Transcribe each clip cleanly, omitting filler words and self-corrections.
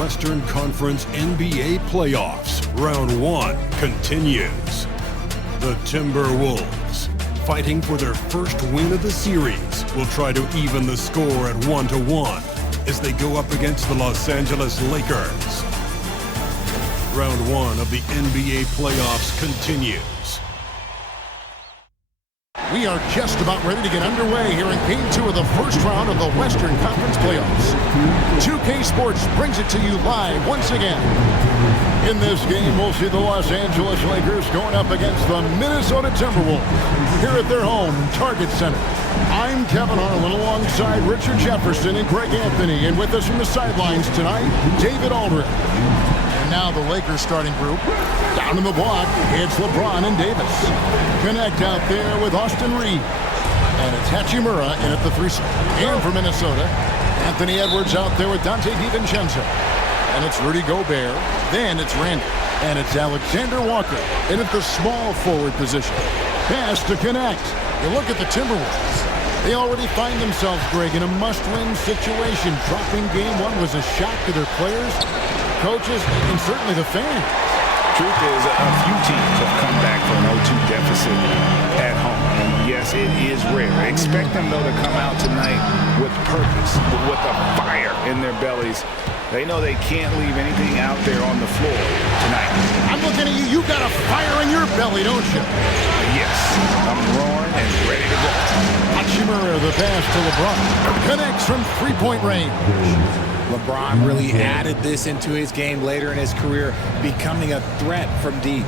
Western Conference NBA playoffs. Round 1 continues. The Timberwolves, fighting for their first win of the series, will try to even the score at 1-1 as they go up against the Los Angeles Lakers. Round 1 of the NBA playoffs continues. We are just about ready to get underway here in Game 2 of the first round of the Western Conference playoffs. 2K Sports brings it to you live once again. In this game, we'll see the Los Angeles Lakers going up against the Minnesota Timberwolves here at their home, Target Center. I'm Kevin Harlan alongside Richard Jefferson and Greg Anthony, and with us from the sidelines tonight, David Aldridge. And now the Lakers starting group. Down in the block, it's LeBron and Davis. Connect out there with Austin Reeves. And it's Hachimura in at the 3. And for Minnesota, Anthony Edwards out there with Dante DiVincenzo. And it's Rudy Gobert. Then it's Randall. And it's Alexander Walker in at the small forward position. Pass to connect. You look at the Timberwolves. They already find themselves, Greg, in a must-win situation. Dropping Game 1 was a shock to their players, coaches, and certainly the fans. Truth is, a few teams have come back from an 0-2 deficit at home. And yes, it is rare. Expect them, though, to come out tonight with purpose, with a fire in their bellies. They know they can't leave anything out there on the floor tonight. I'm looking at you. You got a fire in your belly, don't you? Yes, I'm roaring and ready to go. Hachimura, the pass to LeBron. Connects from three-point range. LeBron really added this into his game later in his career, becoming a threat from deep.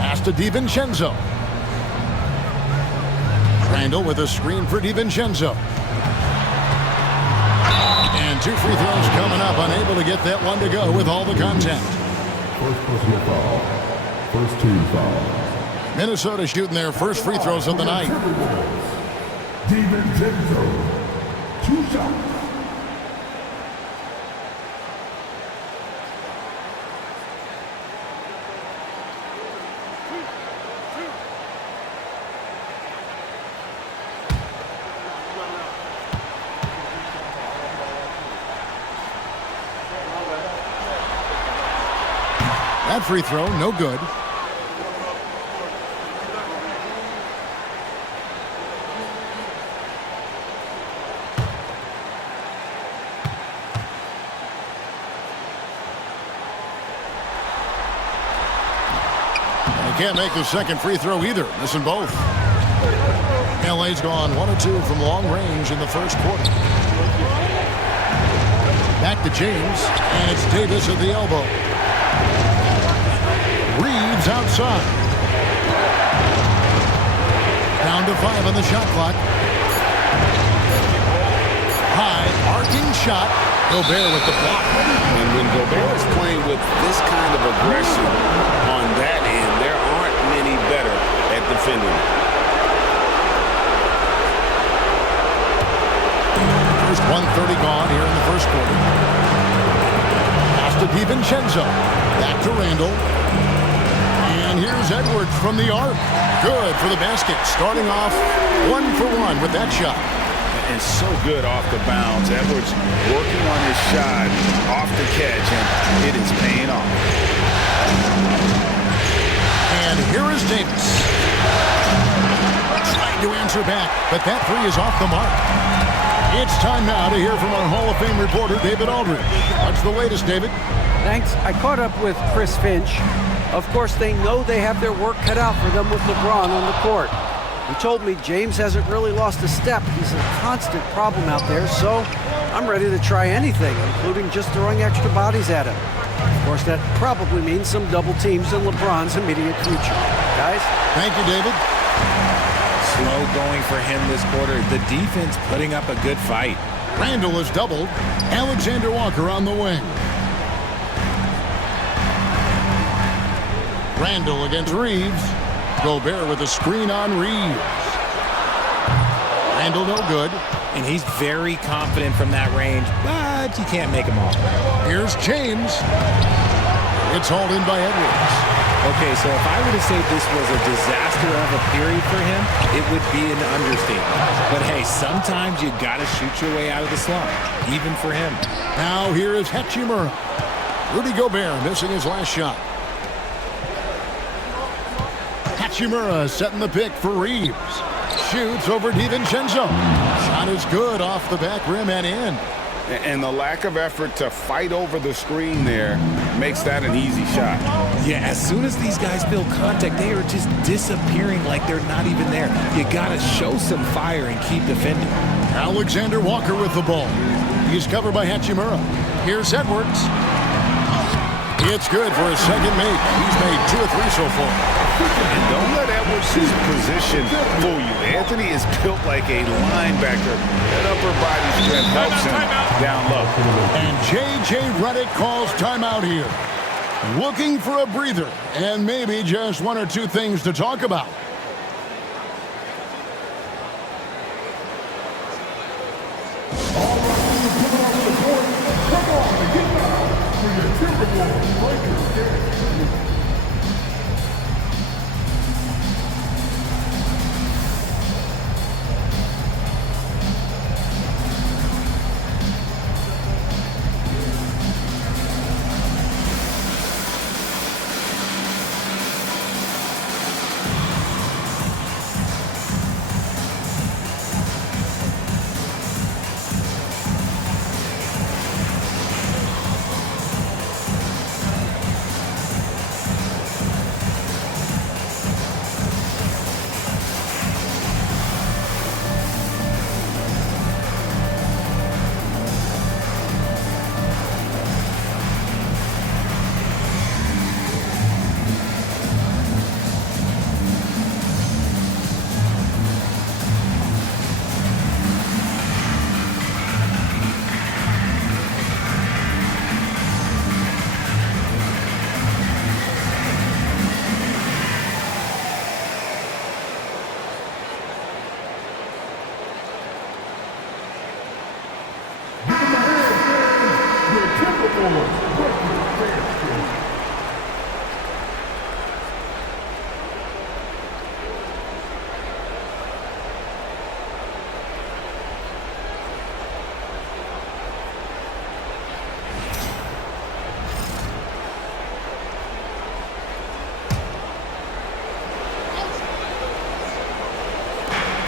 Pass to DiVincenzo. Randall with a screen for DiVincenzo. And 2 free throws coming up, unable to get that one to go with all the contact. First personal foul. First team foul. Minnesota shooting their first free throws of the night. DiVincenzo. 2 shots. That free throw, no good. And he can't make the second free throw either, missing both. LA's gone 1 of 2 from long range in the first quarter. Back to James, and it's Davis at the elbow. Reeves outside. Down to 5 on the shot clock. High, arcing shot. Gobert with the block. And when Gobert is playing with this kind of aggression on that end, there aren't many better at defending. First 1:30 gone here in the first quarter. Pass to DiVincenzo. Back to Randall. And here's Edwards from the arc. Good for the basket. Starting off 1 for 1 with that shot. And so good off the bounds. Edwards working on his shot off the catch, and it is paying off. And here is Davis. Trying to answer back, but that 3 is off the mark. It's time now to hear from our Hall of Fame reporter, David Aldridge. What's the latest, David? Thanks. I caught up with Chris Finch. Of course, they know they have their work cut out for them with LeBron on the court. He told me James hasn't really lost a step. He's a constant problem out there, so I'm ready to try anything, including just throwing extra bodies at him. Of course, that probably means some double teams in LeBron's immediate future. Guys? Thank you, David. Slow going for him this quarter. The defense putting up a good fight. Randall is doubled. Alexander Walker on the wing. Randall against Reeves. Gobert with a screen on Reeves. Randall no good. And he's very confident from that range, but you can't make him all. Here's James. It's hauled in by Edwards. Okay, so if I were to say this was a disaster of a period for him, it would be an understatement. But hey, sometimes you got to shoot your way out of the slump, even for him. Now here is Hachimura. Rudy Gobert missing his last shot. Hachimura setting the pick for Reeves. Shoots over DiVincenzo. Shot is good off the back rim and in. And the lack of effort to fight over the screen there makes that an easy shot. Yeah, as soon as these guys feel contact, they are just disappearing like they're not even there. You got to show some fire and keep defending. Alexander Walker with the ball. He's covered by Hachimura. Here's Edwards. It's good for his second make. He's made 2 or 3 so far. And don't let Edwards' position fool you. Anthony is built like a linebacker. That upper body strength helps him down low. And J.J. Redick calls timeout here. Looking for a breather and maybe just 1 or 2 things to talk about.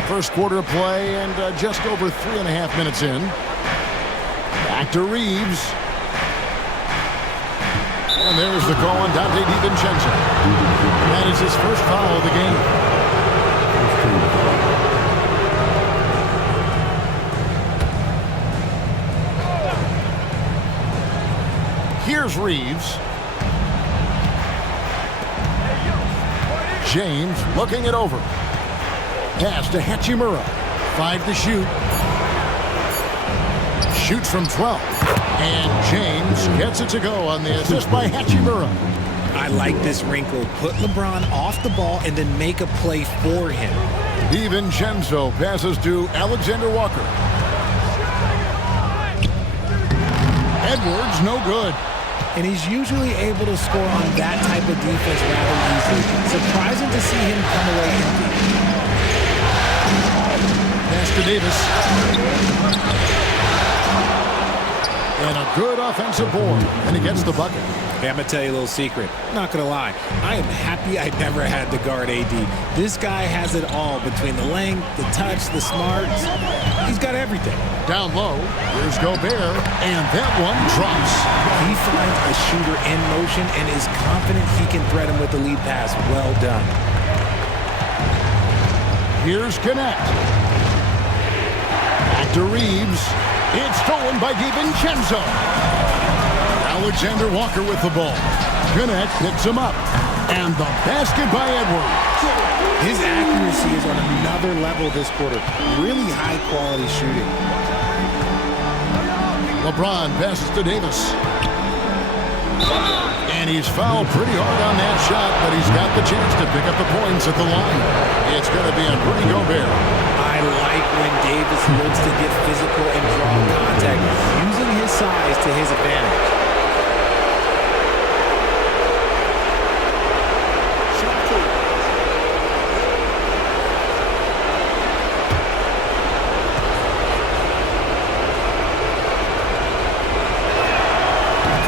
First quarter of play and just over 3.5 minutes in. Back to Reeves. And there's the call on Dante DiVincenzo. That is his first foul of the game. Here's Reeves. James looking it over. Pass to Hachimura. 5 to shoot. Shoots from 12. And James gets it to go on the assist by Hachimura. I like this wrinkle. Put LeBron off the ball and then make a play for him. DiVincenzo passes to Alexander Walker. Edwards, no good. And he's usually able to score on that type of defense rather easily. Surprising to see him come away empty. Pass to Davis. And a good offensive board. And he gets the bucket. Hey, I'm going to tell you a little secret. Not going to lie. I am happy I never had to guard AD. This guy has it all between the length, the touch, the smarts. He's got everything. Down low. Here's Gobert. And that one drops. He finds a shooter in motion and is confident he can thread him with the lead pass. Well done. Here's Connect. Back to Reeves. It's stolen by DiVincenzo. Alexander Walker with the ball. Connect picks him up. And the basket by Edwards. His accuracy is on another level this quarter. Really high-quality shooting. LeBron passes to Davis. And he's fouled pretty hard on that shot, but he's got the chance to pick up the points at the line. It's going to be on Rudy Gobert. I like when Davis looks to get physical and draw contact, using his size to his advantage.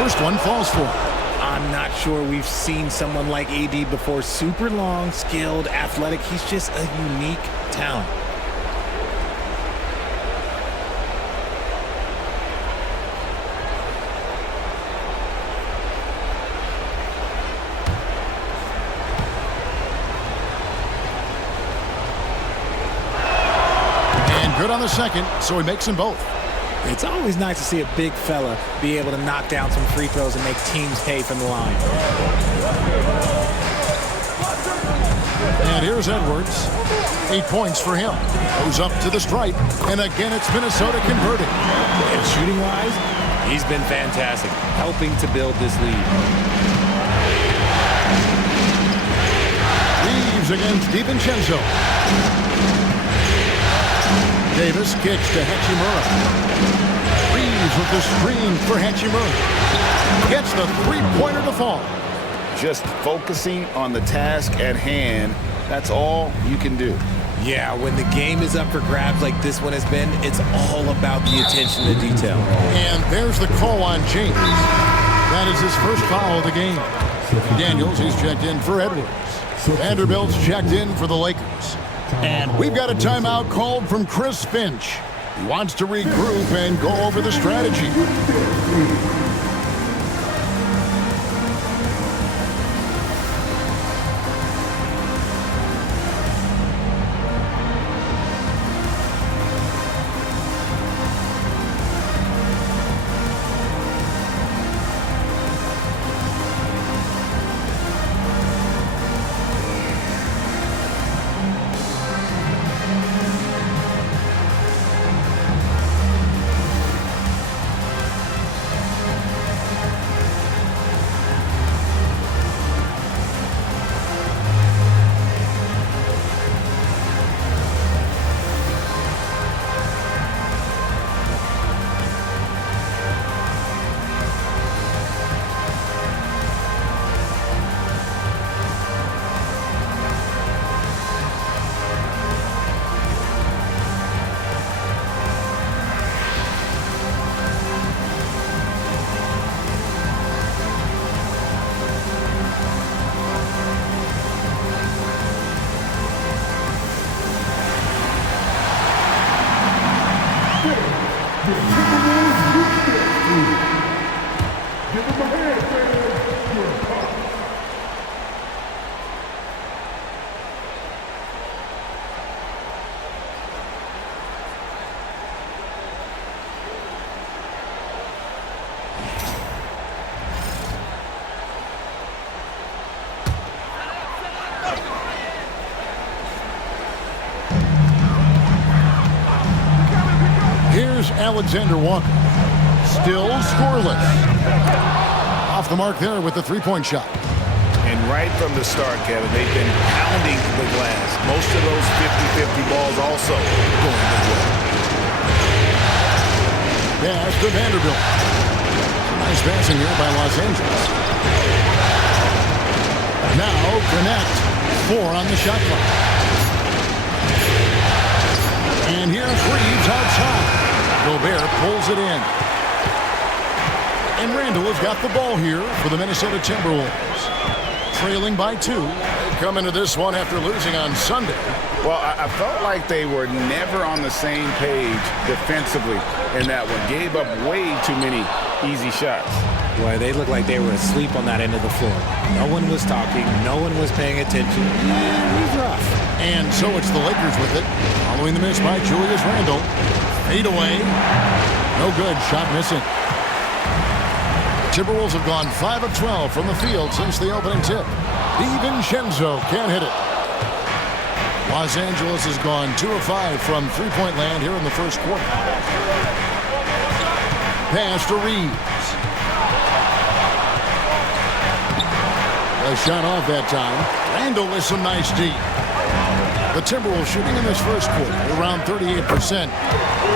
first one falls for him. I'm not sure we've seen someone like AD before. Super long, skilled, athletic. He's just a unique talent. And good on the second, so he makes them both. It's always nice to see a big fella be able to knock down some free throws and make teams pay from the line. And here's Edwards. 8 points for him. Goes up to the stripe. And again, it's Minnesota converting. And shooting-wise, he's been fantastic, helping to build this lead. Reeves against DiVincenzo. Davis kicks to Hachimura. Reeves with the screen for Hachimura. Gets the three-pointer to fall. Just focusing on the task at hand, that's all you can do. Yeah, when the game is up for grabs like this one has been, it's all about the attention to detail. And there's the call on James. That is his first foul of the game. Daniels, he's checked in for Edwards. Vanderbilt's checked in for the Lakers. And we've got a timeout called from Chris Finch. He wants to regroup and go over the strategy. Alexander Walker. Still scoreless. Off the mark there with the three-point shot. And right from the start, Kevin, they've been pounding the glass. Most of those 50-50 balls also going their way. Pass to Vanderbilt. Nice passing here by Los Angeles. Now connect. 4 on the shot clock. And here's Reeves outside. Gobert pulls it in. And Randall has got the ball here for the Minnesota Timberwolves. Trailing by 2. They come into this one after losing on Sunday. Well, I felt like they were never on the same page defensively in that one. Gave up way too many easy shots. Boy, they looked like they were asleep on that end of the floor. No one was talking. No one was paying attention. It was rough. And so it's the Lakers with it. Following the miss by Julius Randle. Fade away. No good. Shot missing. Timberwolves have gone 5 of 12 from the field since the opening tip. DiVincenzo can't hit it. Los Angeles has gone 2 of 5 from three-point land here in the first quarter. Pass to Reeves. A shot off that time. Randall with some nice deep. The Timberwolves shooting in this first quarter around 38%.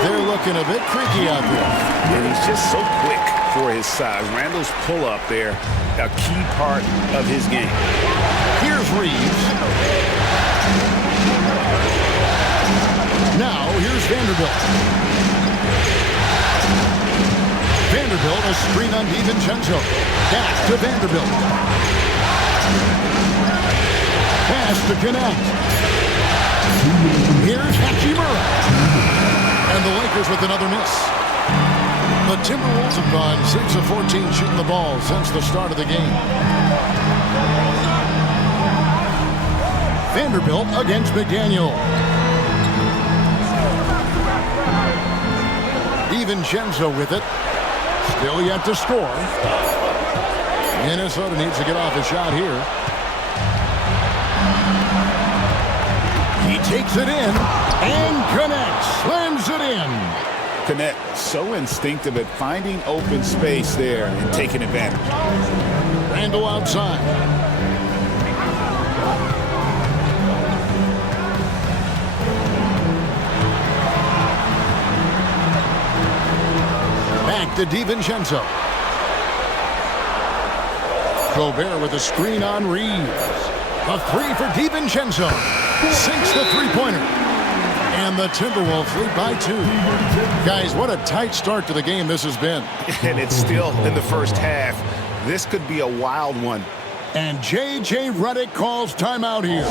They're looking a bit creaky out there. And he's just so quick for his size. Randall's pull-up there, a key part of his game. Here's Reeves. Now, here's Vanderbilt. Vanderbilt A screen on DiVincenzo. Back to Vanderbilt. Pass to connect. Here's Hachimura. And the Lakers with another miss. The Timberwolves have gone 6 of 14 shooting the ball since the start of the game. Vanderbilt against McDaniel. DiVincenzo with it. Still yet to score. Minnesota needs to get off a shot here. He takes it in and connects. Slams it in. Connect, so instinctive at finding open space there and taking advantage. Randall outside. Back to DiVincenzo. Gobert with a screen on Reeves. A three for DiVincenzo. Sinks the three-pointer. And the Timberwolves lead by 2. Guys, what a tight start to the game this has been. And it's still in the first half. This could be a wild one. And J.J. Redick calls timeout here.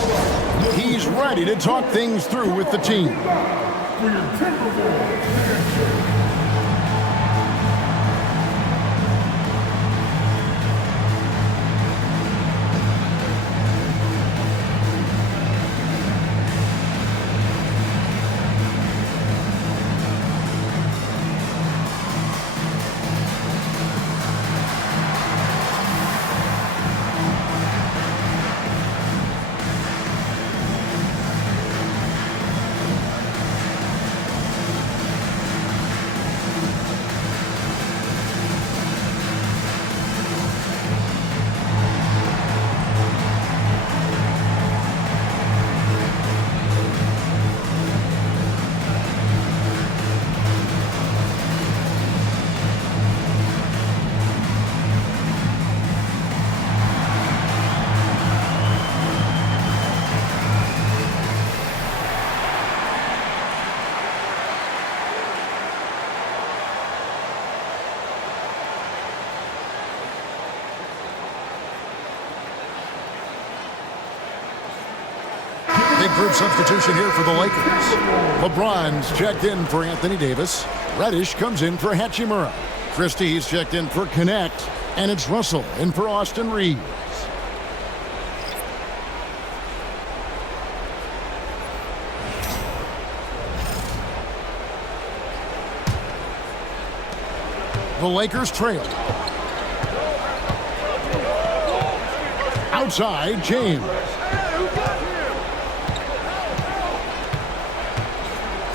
He's ready to talk things through with the team. For your Timberwolves. Big group substitution here for the Lakers. LeBron's checked in for Anthony Davis. Reddish comes in for Hachimura. Christie's checked in for Connect. And it's Russell in for Austin Reeves. The Lakers trail. Outside, James.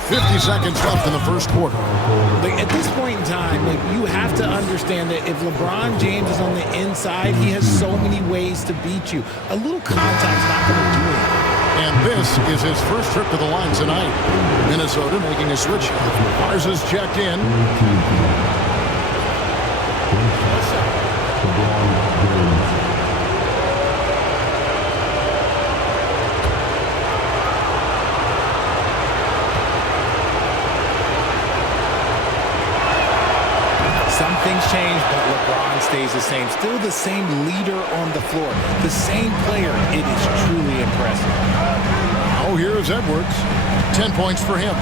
50 seconds left in the first quarter. At this point in time, you have to understand that if LeBron James is on the inside, he has so many ways to beat you. A little contact's not going to do it. And this is his first trip to the line tonight. Minnesota making a switch. Mars is checked in. Some things change, but LeBron stays the same. Still the same leader on the floor. The same player. It is truly impressive. Oh, here's Edwards. 10 points for him.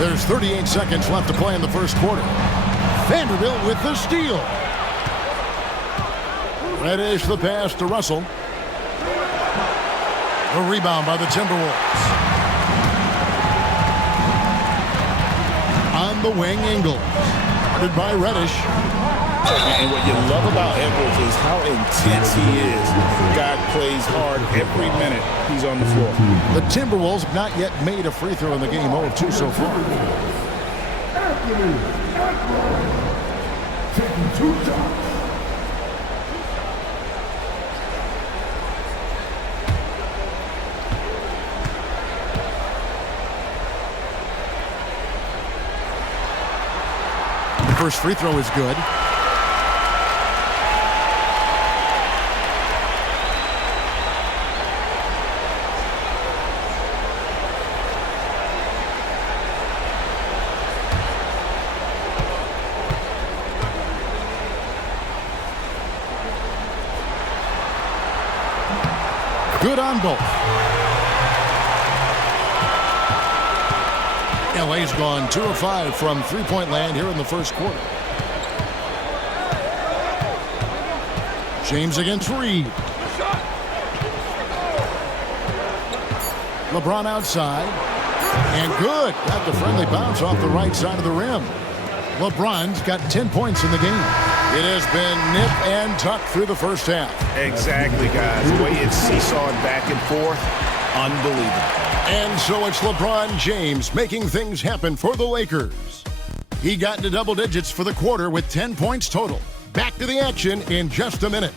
There's 38 seconds left to play in the first quarter. Vanderbilt with the steal. Reddish the pass to Russell. A rebound by the Timberwolves. On the wing, Ingles. Guarded by Reddish. And what you love about Edwards is how intense he is. God plays hard every minute he's on the floor. The Timberwolves have not yet made a free throw in the game. 0 of 2 so far. Taking 2 shots. First free throw is good. good on both. LA's gone 2 of 5 from three-point land here in the first quarter. James against Reed. LeBron outside. And good. Got the friendly bounce off the right side of the rim. LeBron's got 10 points in the game. It has been nip and tuck through the first half. Exactly, guys. The way it's seesawing back and forth, unbelievable. And so it's LeBron James making things happen for the Lakers. He got into double digits for the quarter with 10 points total. Back to the action in just a minute.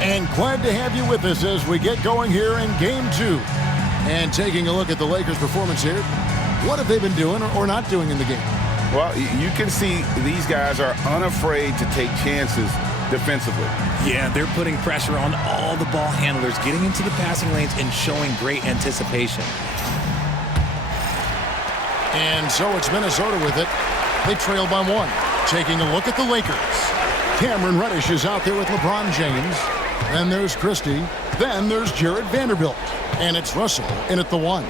And glad to have you with us as we get going here in Game 2. And taking a look at the Lakers' performance here, what have they been doing or not doing in the game? Well, you can see these guys are unafraid to take chances defensively. Yeah, they're putting pressure on all the ball handlers, getting into the passing lanes and showing great anticipation. And so it's Minnesota with it. They trail by 1. Taking a look at the Lakers. Cameron Reddish is out there with LeBron James. Then there's Christie. Then there's Jared Vanderbilt. And it's Russell in at the 1.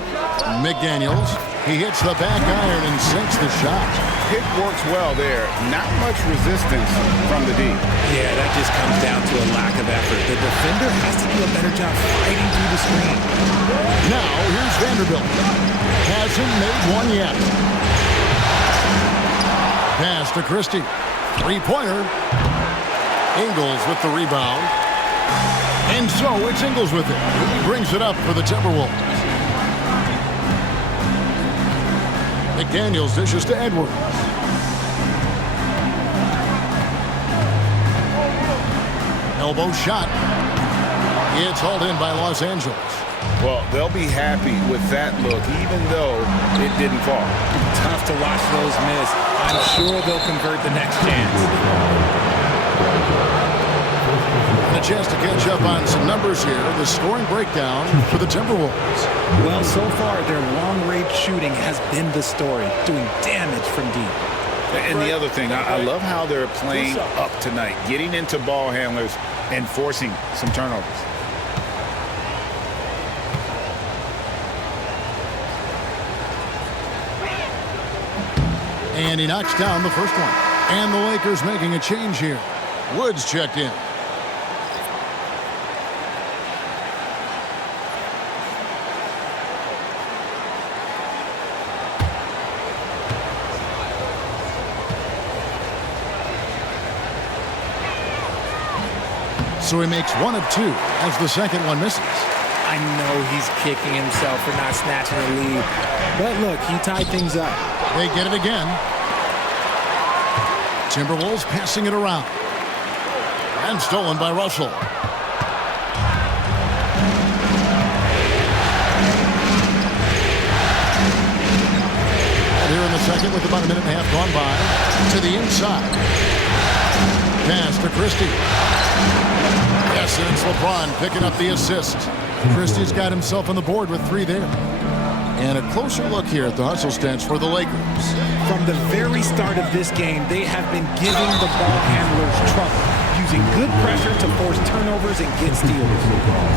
McDaniels, he hits the back iron and sinks the shot. Pick works well there. Not much resistance from the D. Yeah, that just comes down to a lack of effort. The defender has to do a better job fighting through the screen. Now here's Vanderbilt. Hasn't made one yet. Pass to Christie. Three-pointer. Ingles with the rebound. And so it's Ingles with it. He brings it up for the Timberwolves. McDaniels dishes to Edwards. Elbow shot. It's hauled in by Los Angeles. Well, they'll be happy with that look, even though it didn't fall. Tough to watch those miss. I'm sure they'll convert the next chance. A chance to catch up on some numbers here. The scoring breakdown for the Timberwolves. Well, so far, their long-range shooting has been the story, doing damage from deep. And the other thing, I love how they're playing up tonight, getting into ball handlers and forcing some turnovers. And he knocks down the first one. And the Lakers making a change here. Woods checked in. So he makes 1 of 2 as the second one misses. I know he's kicking himself for not snatching the lead. But look, he tied things up. They get it again. Timberwolves passing it around. And stolen by Russell. And here in the second with about a minute and a half gone by. To the inside. Pass to Christie. Yes, and it's LeBron picking up the assist. Christie's got himself on the board with 3 there. And a closer look here at the hustle stats for the Lakers. From the very start of this game, they have been giving the ball handlers trouble, using good pressure to force turnovers and get steals.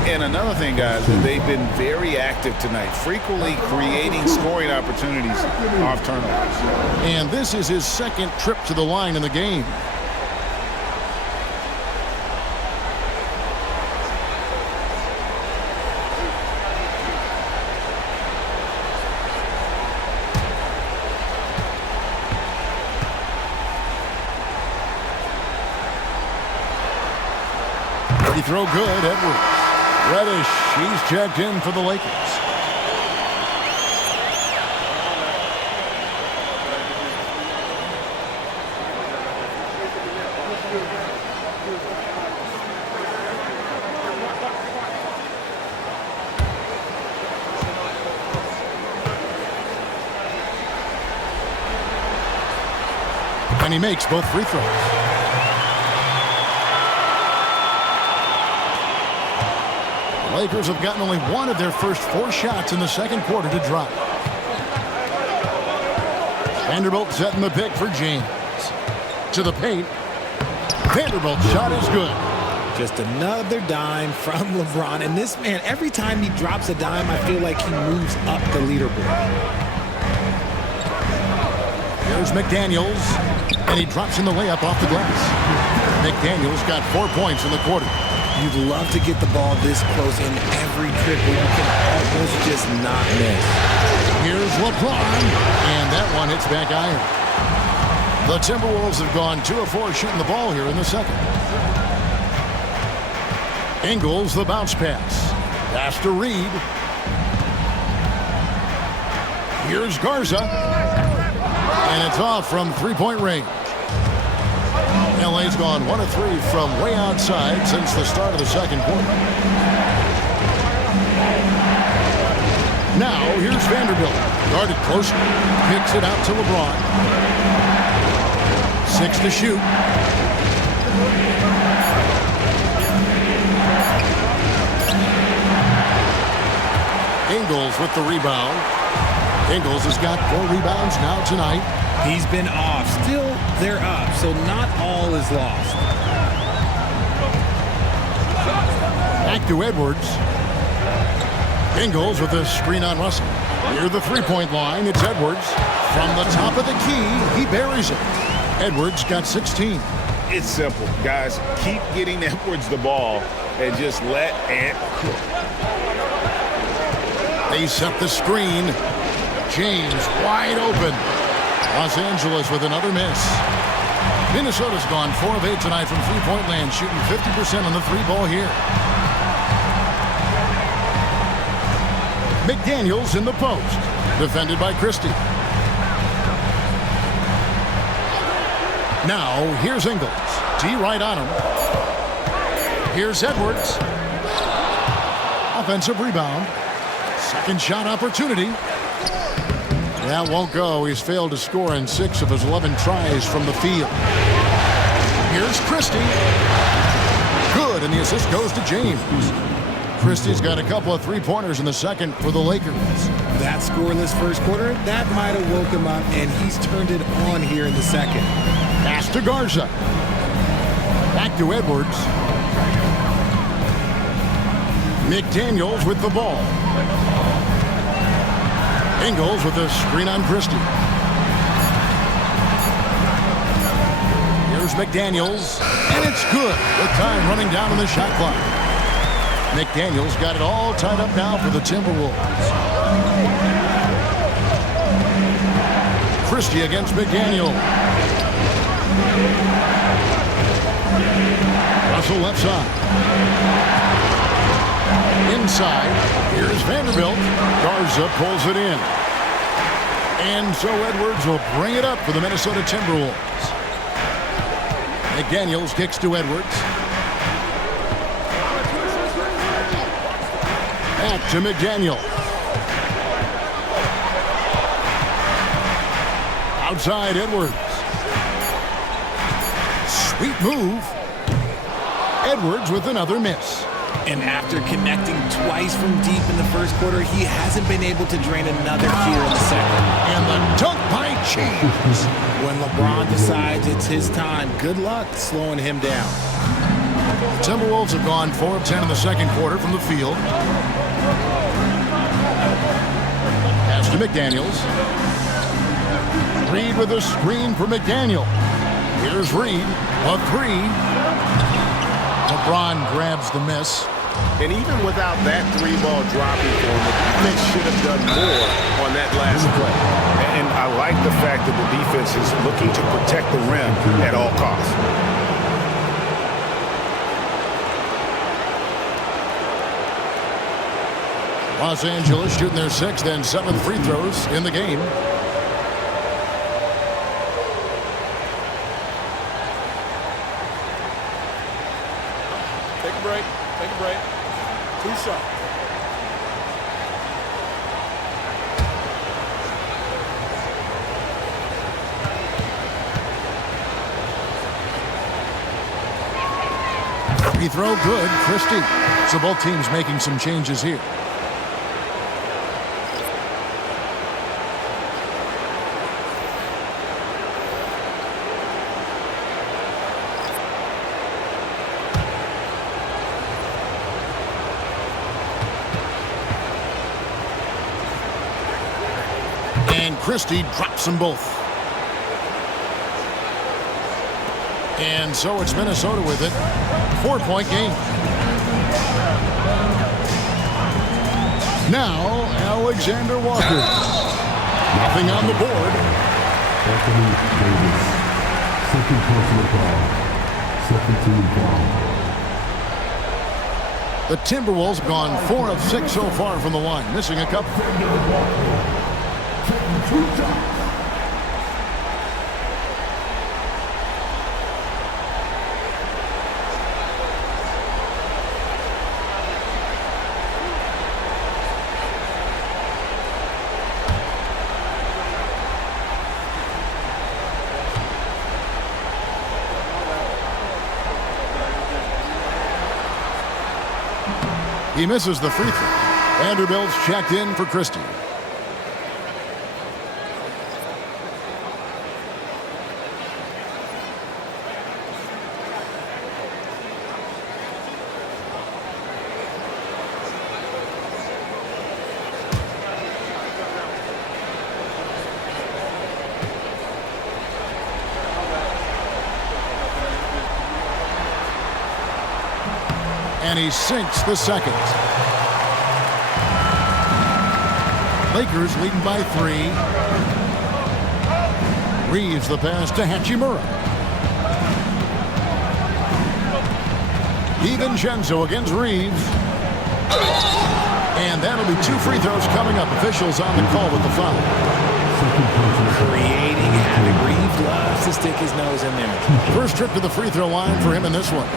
And another thing, guys, they've been very active tonight, frequently creating scoring opportunities off turnovers. And this is his second trip to the line in the game. Free throw good, Edwards. Reddish, he's checked in for the Lakers. And he makes both free throws. Lakers have gotten only one of their first 4 shots in the second quarter to drop. Vanderbilt setting the pick for James. To the paint. Vanderbilt's shot is good. Just another dime from LeBron. And this man, every time he drops a dime, I feel like he moves up the leaderboard. Here's McDaniels. And he drops in the layup off the glass. McDaniels got 4 points in the quarter. You'd love to get the ball this close in every trip where you can almost just not miss. Here's LeBron. And that one hits back iron. The Timberwolves have gone 2 of 4 shooting the ball here in the second. Ingles, the bounce pass. Pass to Reed. Here's Garza. And it's off from 3-point range. LA's gone 1 of 3 from way outside since the start of the second quarter. Now, here's Vanderbilt. Guarded closely. Kicks it out to LeBron. 6 to shoot. Ingles with the rebound. Ingles has got 4 rebounds now tonight. He's been off. Still, they're up, so not all is lost. Back to Edwards. Ingles with a screen on Russell. Near the 3-point line, it's Edwards. From the top of the key, he buries it. Edwards got 16. It's simple, guys. Keep getting Edwards the ball and just let Ant cook. They set the screen. James wide open. Los Angeles with another miss. Minnesota's gone 4 of 8 tonight from 3-point land, shooting 50% on the 3-ball here. McDaniels in the post. Defended by Christie. Now, here's Ingles. T right on him. Here's Edwards. Offensive rebound. Second shot opportunity. That won't go. He's failed to score in 6 of his 11 tries from the field. Here's Christie. Good, and the assist goes to James. Christie's got a couple of 3-pointers in the second for the Lakers. That scoreless first quarter, that might have woke him up, and he's turned it on here in the second. Pass to Garza. Back to Edwards. McDaniels with the ball. Ingles with a screen on Christie. Here's McDaniels, and it's good. With time running down on the shot clock. McDaniels got it all tied up now for the Timberwolves. Christie against McDaniel. Russell left side. Inside, here's Vanderbilt. Garza pulls it in. And so Edwards will bring it up for the Minnesota Timberwolves. McDaniels kicks to Edwards. Back to McDaniel. Outside Edwards. Sweet move. Edwards with another miss. And after connecting twice from deep in the first quarter, he hasn't been able to drain another here in the second. And the dunk by James. When LeBron decides it's his time, good luck slowing him down. Timberwolves have gone 4 of 10 in the second quarter from the field. Pass to McDaniels. Reed with a screen for McDaniel. Here's Reed. A 3. LeBron grabs the miss. And even without that 3-ball dropping for him, the defense should have done more on that last play. And I like the fact that the defense is looking to protect the rim at all costs. Los Angeles shooting their 6th and 7th free throws in the game. Take a break. Take a break. 2 shots. Free throw good. Christie. So both teams making some changes here. And Christie drops them both. And so it's Minnesota with it. 4-point game. Now, Alexander Walker. Nothing on the board. Anthony Davis. Second personal foul. Second team foul. The Timberwolves have gone 4 of 6 so far from the line, missing a couple. Taking 2 shots. He misses the free throw. Vanderbilt's checked in for Christie. And he sinks the second. Lakers leading by 3. Reeves the pass to Hachimura. DiVincenzo against Reeves. And that'll be 2 free throws coming up. Officials on the call with the foul. Creating havoc. Reeves loves to stick his nose in there. First trip to the free throw line for him in this one.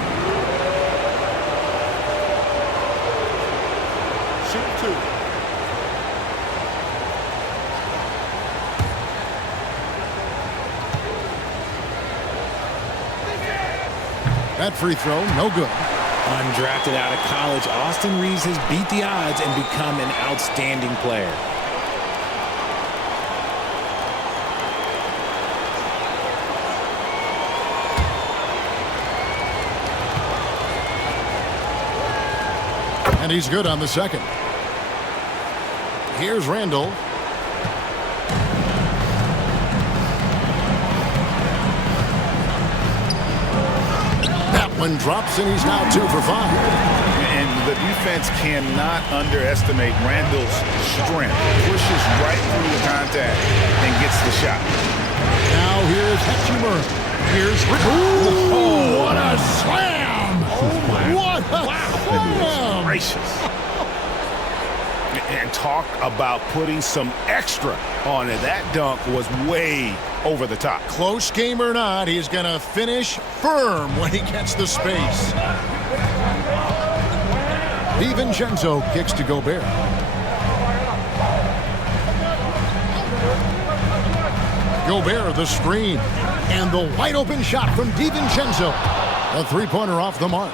That free throw, no good. Undrafted out of college, Austin Reeves has beat the odds and become an outstanding player. And he's good on the second. Here's Randall. One drops, and he's now 2 for 5. And the defense cannot underestimate Randall's strength. Pushes right through the contact and gets the shot. Now here's Hachimura. Here's Ooh, what a slam! Oh my! What a slam! Gracious! And talk about putting some extra on it. That dunk was way over the top. Close game or not, he's going to finish firm when he gets the space. DiVincenzo kicks to Gobert. Gobert the screen. And the wide open shot from DiVincenzo. A 3-pointer off the mark.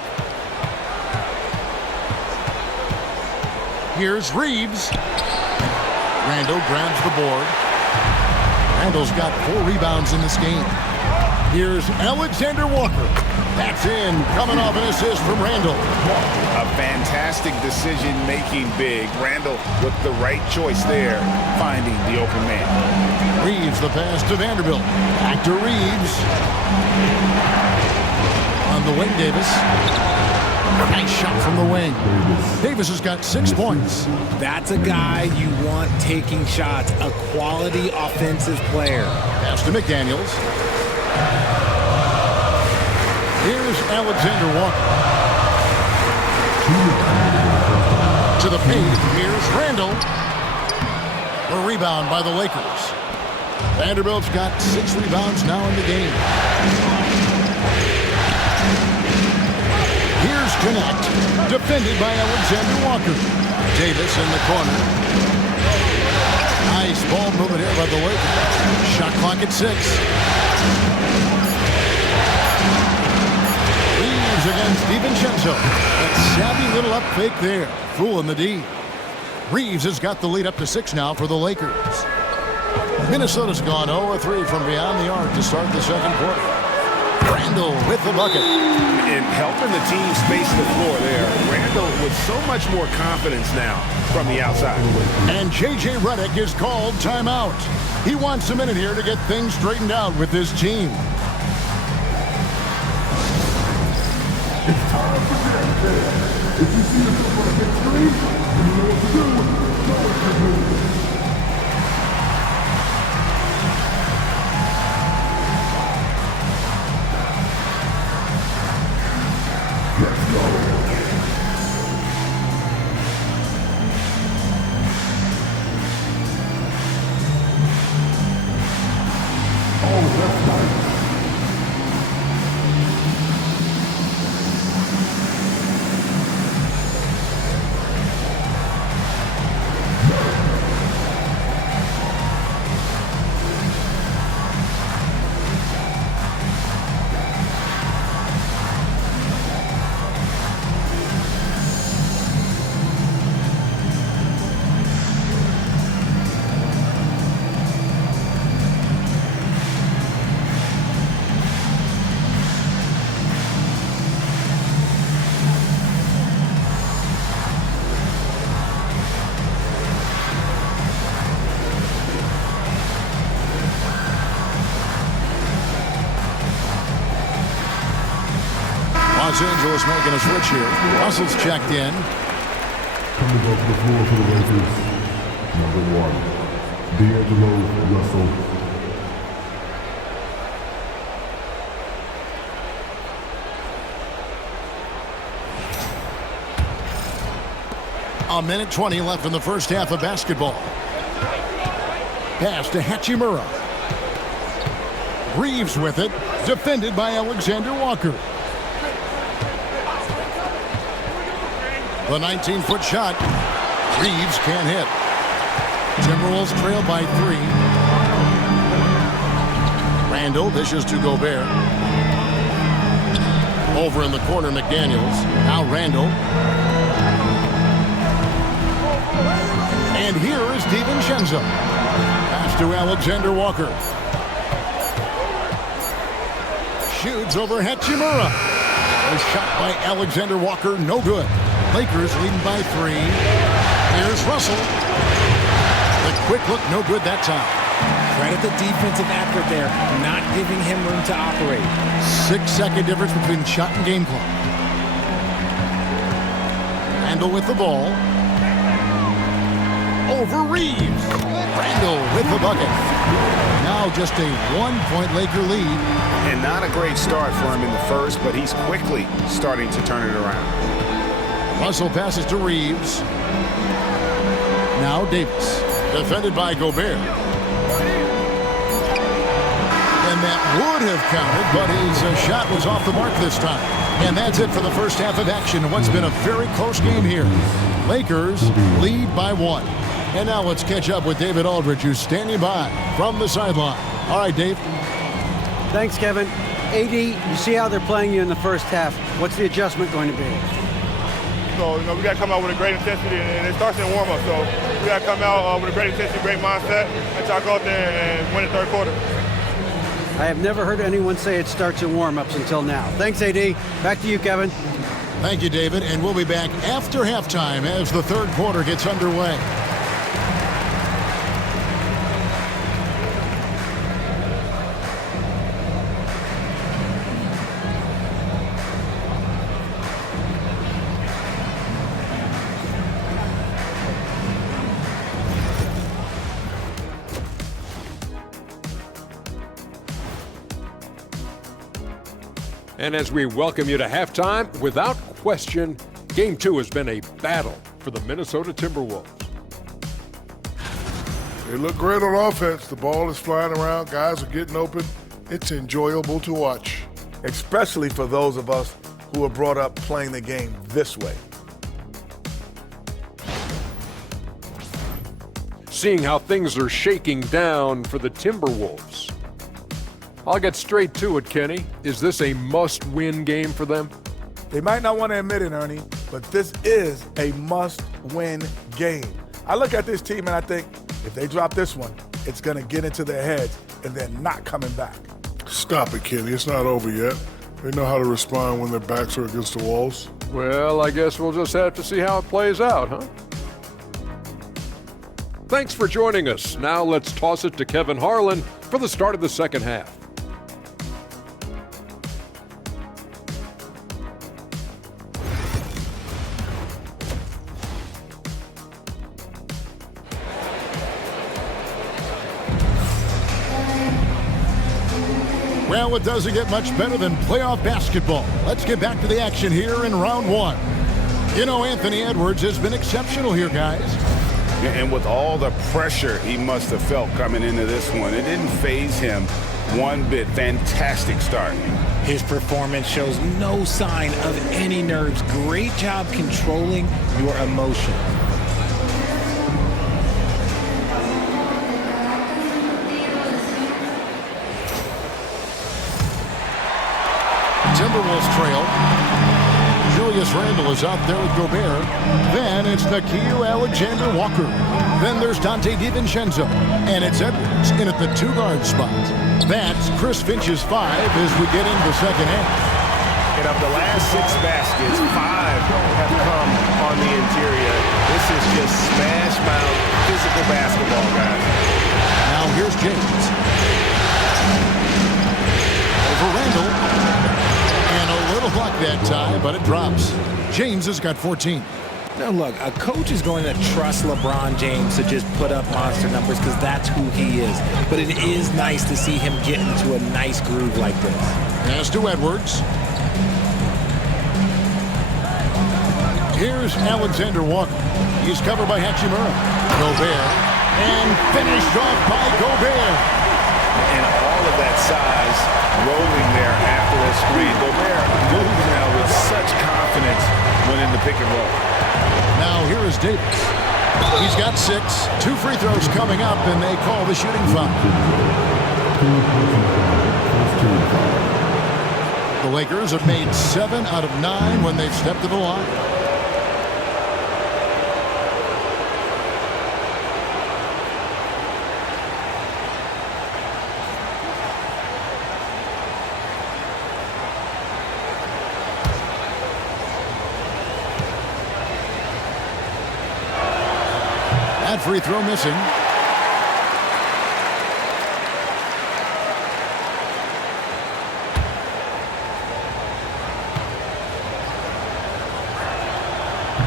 Here's Reeves. Randall grabs the board. Randall's got 4 rebounds in this game. Here's Alexander Walker. That's in, coming off an assist from Randall. A fantastic decision-making big. Randall with the right choice there, finding the open man. Reeves the pass to Vanderbilt. Back to Reeves. On the wing, Davis. Nice shot from the wing. Davis has got 6 points. That's a guy you want taking shots, a quality offensive player. Pass to McDaniels. Here's Alexander Walker. To the paint. Here's Randall. A rebound by the Lakers. Vanderbilt's got 6 rebounds now in the game. Here's Connect, defended by Alexander Walker. Davis in the corner. Nice ball movement here by the Lakers. Shot clock at 6. Reeves Reeves against DiVincenzo. That savvy little up fake there, fooling the D. Reeves has got the lead up to 6 now for the Lakers. Minnesota's gone 0-3 from beyond the arc to start the second quarter. Randall with the bucket. And helping the team space the floor there. Randall with so much more confidence now from the outside. And J.J. Redick is called timeout. He wants a minute here to get things straightened out with this team. It's time for that. If you see yourself on a big screen, you know what to do. Know what to do. Let's go. Oh, that's nice. Los Angeles making a switch here. Russell's checked in. Coming off the floor for the Lakers, number 1, D'Angelo Russell. A minute 20 left in the first half of basketball. Pass to Hachimura. Reeves with it, defended by Alexander Walker. The 19-foot shot. Reeves can't hit. Timberwolves trail by 3. Randall dishes to Gobert. Over in the corner, McDaniels. Now Randall. And here is DiVincenzo. Pass to Alexander Walker. Shoots over Hachimura. A shot by Alexander Walker, no good. Lakers leading by 3. Here's Russell. The quick look, no good that time. Credit the defensive effort there, not giving him room to operate. 6-second difference between shot and game clock. Randall with the ball. Over Reeves. Randall with the bucket. Now just a 1-point Laker lead. And not a great start for him in the first, but he's quickly starting to turn it around. Russell passes to Reeves. Now Davis, defended by Gobert. And that would have counted, but his shot was off the mark this time. And that's it for the first half of action in what's been a very close game here. Lakers lead by 1. And now let's catch up with David Aldridge, who's standing by from the sideline. All right, Dave. Thanks, Kevin. AD, you see how they're playing you in the first half. What's the adjustment going to be? So, we got to come out with a great intensity, and it starts in warm-up. So, we got to come out with a great intensity, great mindset, and try to go out there and win the third quarter. I have never heard anyone say it starts in warm-ups until now. Thanks, AD. Back to you, Kevin. Thank you, David. And we'll be back after halftime as the third quarter gets underway. And as we welcome you to halftime, without question, Game 2 has been a battle for the Minnesota Timberwolves. They look great on offense. The ball is flying around. Guys are getting open. It's enjoyable to watch. Especially for those of us who were brought up playing the game this way. Seeing how things are shaking down for the Timberwolves. I'll get straight to it, Kenny. Is this a must-win game for them? They might not want to admit it, Ernie, but this is a must-win game. I look at this team and I think if they drop this one, it's going to get into their heads and they're not coming back. Stop it, Kenny. It's not over yet. They know how to respond when their backs are against the walls. Well, I guess we'll just have to see how it plays out, huh? Thanks for joining us. Now let's toss it to Kevin Harlan for the start of the second half. Well, it doesn't get much better than playoff basketball. Let's get back to the action here in round one. You know, Anthony Edwards has been exceptional here, guys. And with all the pressure he must have felt coming into this one, it didn't faze him one bit. Fantastic start. His performance shows no sign of any nerves. Great job controlling your emotion. Timberwolves trail. Julius Randle is out there with Gobert. Then it's Nickeil Alexander-Walker. Then there's Dante DiVincenzo. And it's Edwards in at the two-guard spot. That's Chris Finch's 5 as we get into the second half. And of the last 6 baskets, 5 have come on the interior. This is just smash-mouth physical basketball, guys. Now here's James. Over Randle. And a little block that time, but it drops. James has got 14. Now look, a coach is going to trust LeBron James to just put up monster numbers because that's who he is. But it is nice to see him get into a nice groove like this. Pass to Edwards. Here's Alexander-Walker. He's covered by Hachimura. Gobert. And finished off by Gobert. And all of that size rolling there after the screen. Gobert moves now with such confidence when in the pick and roll. Now here is Davis. He's got 6. 2 free throws coming up, and they call the shooting foul. The Lakers have made 7 out of 9 when they've stepped to the line. That free throw missing.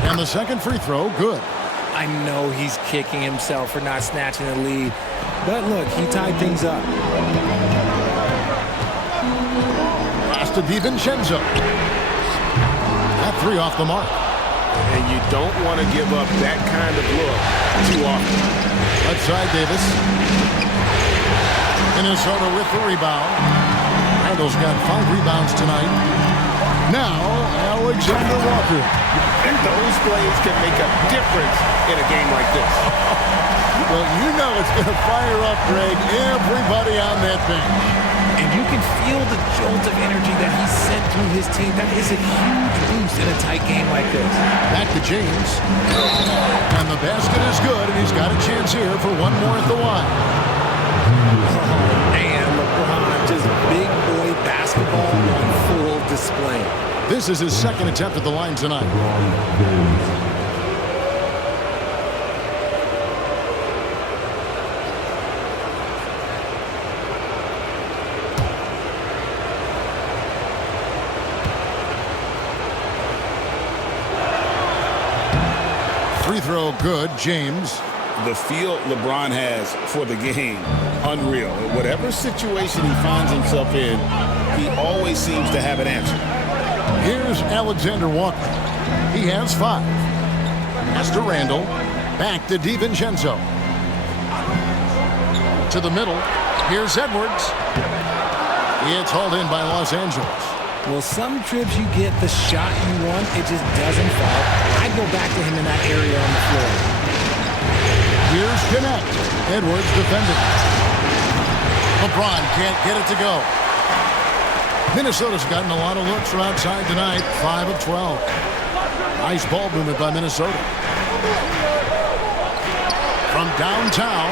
And the second free throw, good. I know he's kicking himself for not snatching the lead. But look, he tied things up. Pass to DiVincenzo. That 3 off the mark. And you don't want to give up that kind of look too often. Left side, Davis. Minnesota with the rebound. Randle's got 5 rebounds tonight. Now, Alexander-Walker. And those plays can make a difference in a game like this. Well, you know it's going to fire up, Greg, everybody on that bench. And you can feel the jolt of energy that he sent through his team. That is a huge boost in a tight game like this. Back to James. And the basket is good, and he's got a chance here for one more at the line. Oh, man, LeBron, just big boy basketball on full display. This is his second attempt at the line tonight. Free throw good, James. The feel LeBron has for the game, unreal. Whatever situation he finds himself in, he always seems to have an answer. Here's Alexander-Walker. He has 5. Pass to Randle. Back to DiVincenzo. To the middle. Here's Edwards. It's hauled in by Los Angeles. Well, some trips you get the shot you want, it just doesn't fall. I'd go back to him in that area on the floor. Here's Gannett. Edwards defending. LeBron can't get it to go. Minnesota's gotten a lot of looks from outside tonight, 5 of 12. Nice ball movement by Minnesota. From downtown,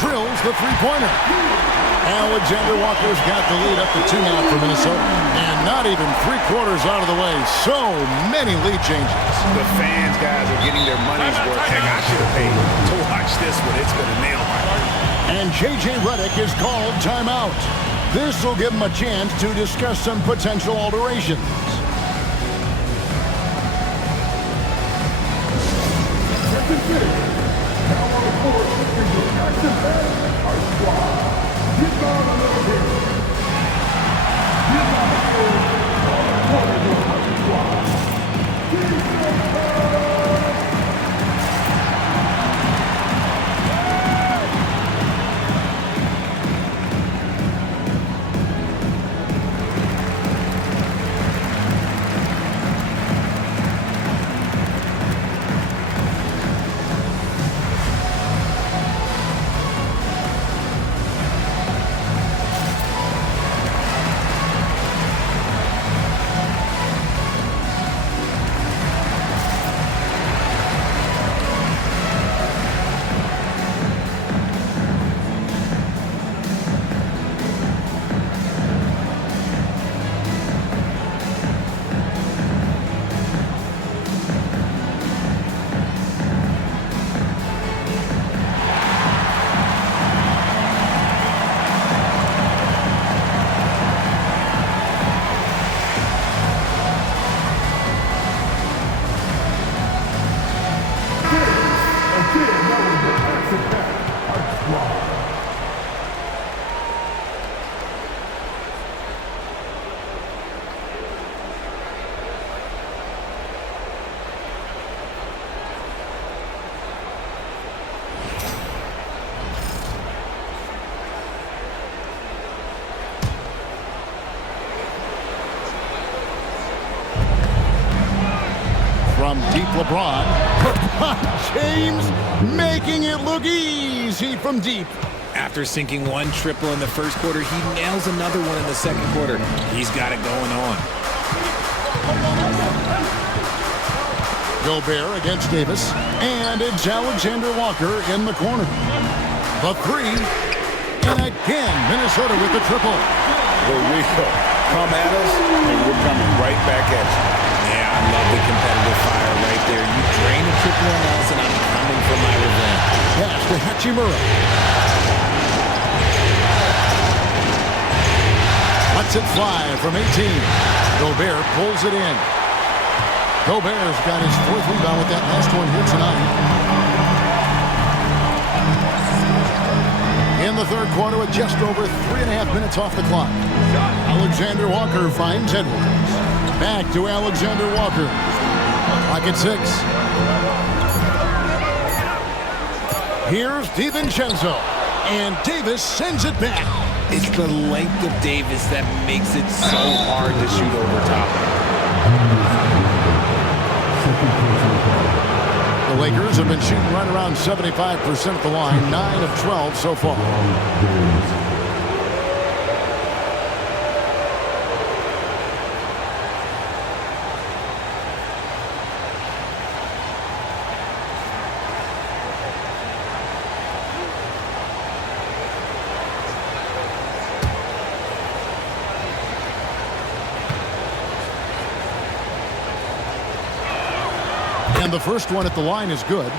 drills the three-pointer. Alexander Walker's got the lead up to 2 now for Minnesota. And not even 3/4 out of the way. So many lead changes. The fans, guys, are getting their money's worth. Heck, I should have paid to watch this one. It's been a nail biter. And J.J. Redick is called timeout. This will give him a chance to discuss some potential alterations. From deep, LeBron. James making it look easy from deep. After sinking one triple in the first quarter, he nails another one in the second quarter. He's got it going on. Gobert against Davis. And it's Alexander Walker in the corner. The three. And again, Minnesota with the triple. Here we go. Come at us, and we're coming right back at you. Yeah, I love the competitive fire right there. You drain a triple on us, and I'm coming for my revenge. Pass to Hachimura. Lets it fly from 18. Gobert pulls it in. Gobert's got his 4th rebound with that last one here tonight. In the third quarter with just over 3.5 minutes off the clock. Alexander Walker finds Edwards. Back to Alexander Walker. Clock at 6. Here's DiVincenzo. And Davis sends it back. It's the length of Davis that makes it so hard to shoot over top. The Lakers have been shooting right around 75% at the line. 9 of 12 so far. And the first one at the line is good.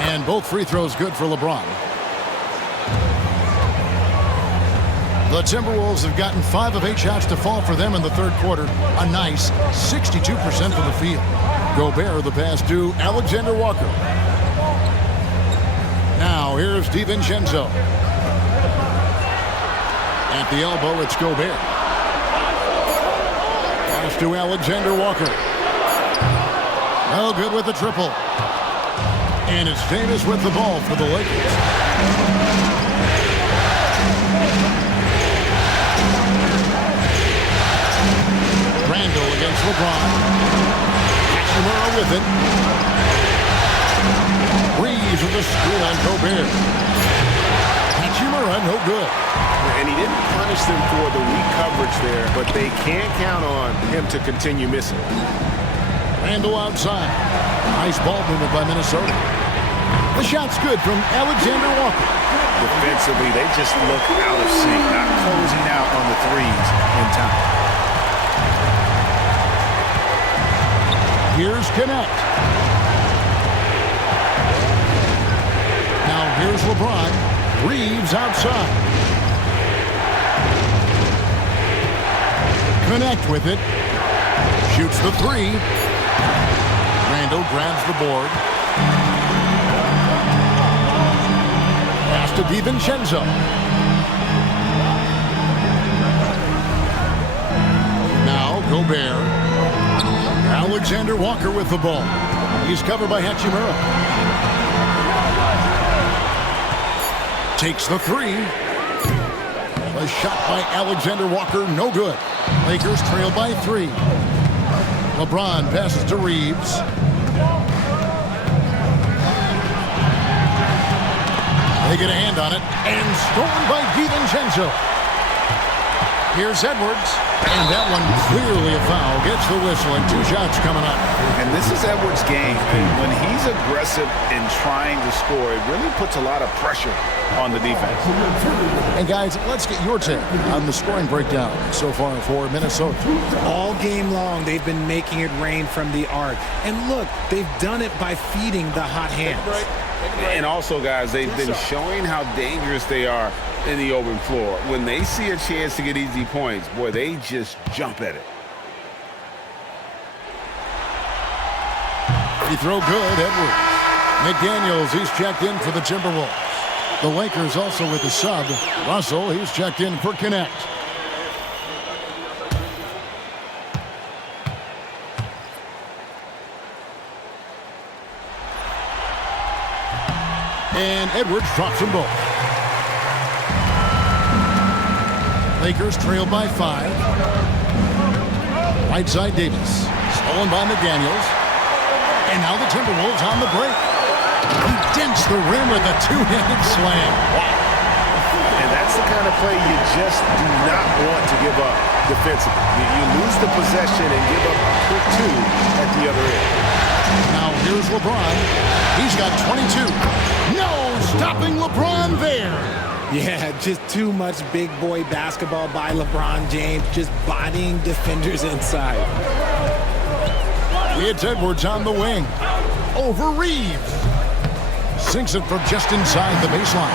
And both free throws good for LeBron. The Timberwolves have gotten 5 of 8 shots to fall for them in the third quarter. A nice 62% from the field. Gobert the pass to Alexander Walker. Now here's DiVincenzo. At the elbow, it's Gobert. Pass to Alexander Walker. No good with the triple. And it's Davis with the ball for the Lakers. Randall against LeBron. Hachimura with it. Reeves with the screen on Gobert. Hachimura, no good. And he didn't punish them for the weak coverage there, but they can't count on him to continue missing. Randall outside. Nice ball movement by Minnesota. The shot's good from Alexander Walker. Defensively, they just look out of sync, not closing out on the threes in time. Here's Connect. Now here's LeBron. Reeves outside. Connect with it. Shoots the three. Randall grabs the board. Pass to DiVincenzo. Now Gobert. Alexander Walker with the ball. He's covered by Hachimura. Takes the three. A shot by Alexander Walker, no good. Lakers trail by 3. LeBron passes to Reeves. They get a hand on it, and stolen by DiVincenzo. Here's Edwards, and that one clearly a foul. Gets the whistle, and 2 shots coming up. And this is Edwards' game. When he's aggressive in trying to score, it really puts a lot of pressure on the defense. And guys, let's get your take on the scoring breakdown so far for Minnesota. All game long, they've been making it rain from the arc. And look, they've done it by feeding the hot hands. And also, guys, they've been showing how dangerous they are in the open floor. When they see a chance to get easy points, boy, they just jump at it. Free throw good, Edwards. McDaniels, he's checked in for the Timberwolves. The Lakers also with the sub. Russell, he's checked in for Connect. And Edwards drops them both. Lakers trail by 5. Right side Davis. Stolen by McDaniels. And now the Timberwolves on the break. He dents the rim with a 2-handed slam. Wow. And that's the kind of play you just do not want to give up defensively. You lose the possession and give up a quick 2 at the other end. Now here's LeBron. He's got 22. No stopping LeBron there. Yeah, just too much big boy basketball by LeBron James, just bodying defenders inside. It's Edwards on the wing. Over Reeves. Sinks it from just inside the baseline.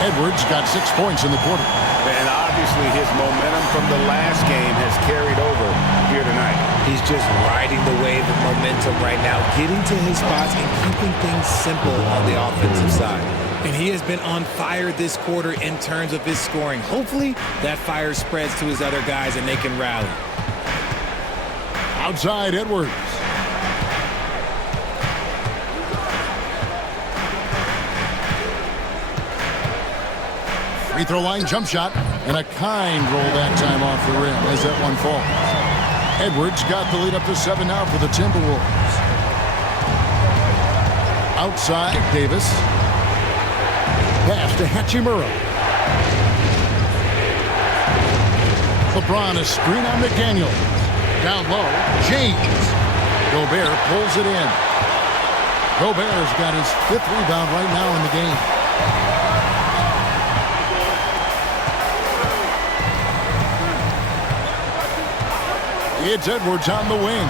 Edwards got 6 points in the quarter. And obviously his momentum from the last game has carried over here tonight. He's just riding the wave of momentum right now, getting to his spots and keeping things simple on the offensive side. And he has been on fire this quarter in terms of his scoring. Hopefully that fire spreads to his other guys and they can rally. Outside Edwards. Free throw line jump shot, and a kind roll that time off the rim as that one falls. Edwards got the lead up to 7 now for the Timberwolves. Outside Davis. Pass to Hachimura. LeBron a screen on McDaniel. Down low, James. Gobert pulls it in. Gobert's got his 5th rebound right now in the game. It's Edwards on the wing.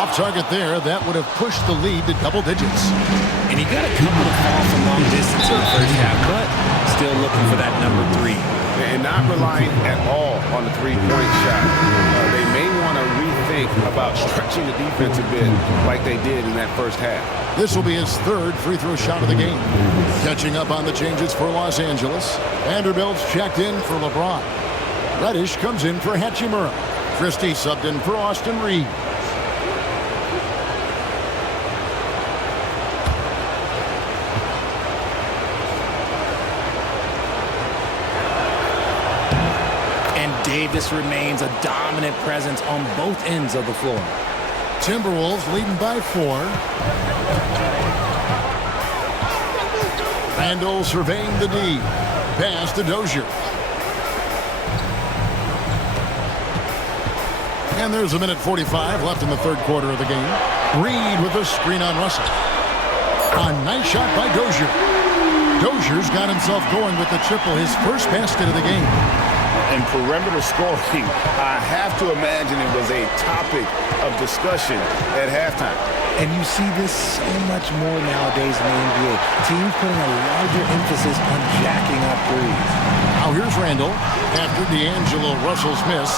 Off target there. That would have pushed the lead to double digits. And he got a couple of falls from long distance in the first half, but still looking for that number 3. And not relying at all on the three-point shot. They may want to rethink about stretching the defense a bit like they did in that first half. This will be his 3rd free throw shot of the game. Catching up on the changes for Los Angeles. Vanderbilt's checked in for LeBron. Reddish comes in for Hachimura. Christie subbed in for Austin Reeves. Davis remains a dominant presence on both ends of the floor. Timberwolves leading by 4. Randall surveying the D. Pass to Dozier. And there's a minute 45 left in the third quarter of the game. Reed with a screen on Russell. A nice shot by Dozier. Dozier's got himself going with the triple, his first basket of the game. And perimeter scoring, I have to imagine it was a topic of discussion at halftime. And you see this so much more nowadays in the NBA. Teams putting a larger emphasis on jacking up threes. Now here's Randall after D'Angelo Russell's miss.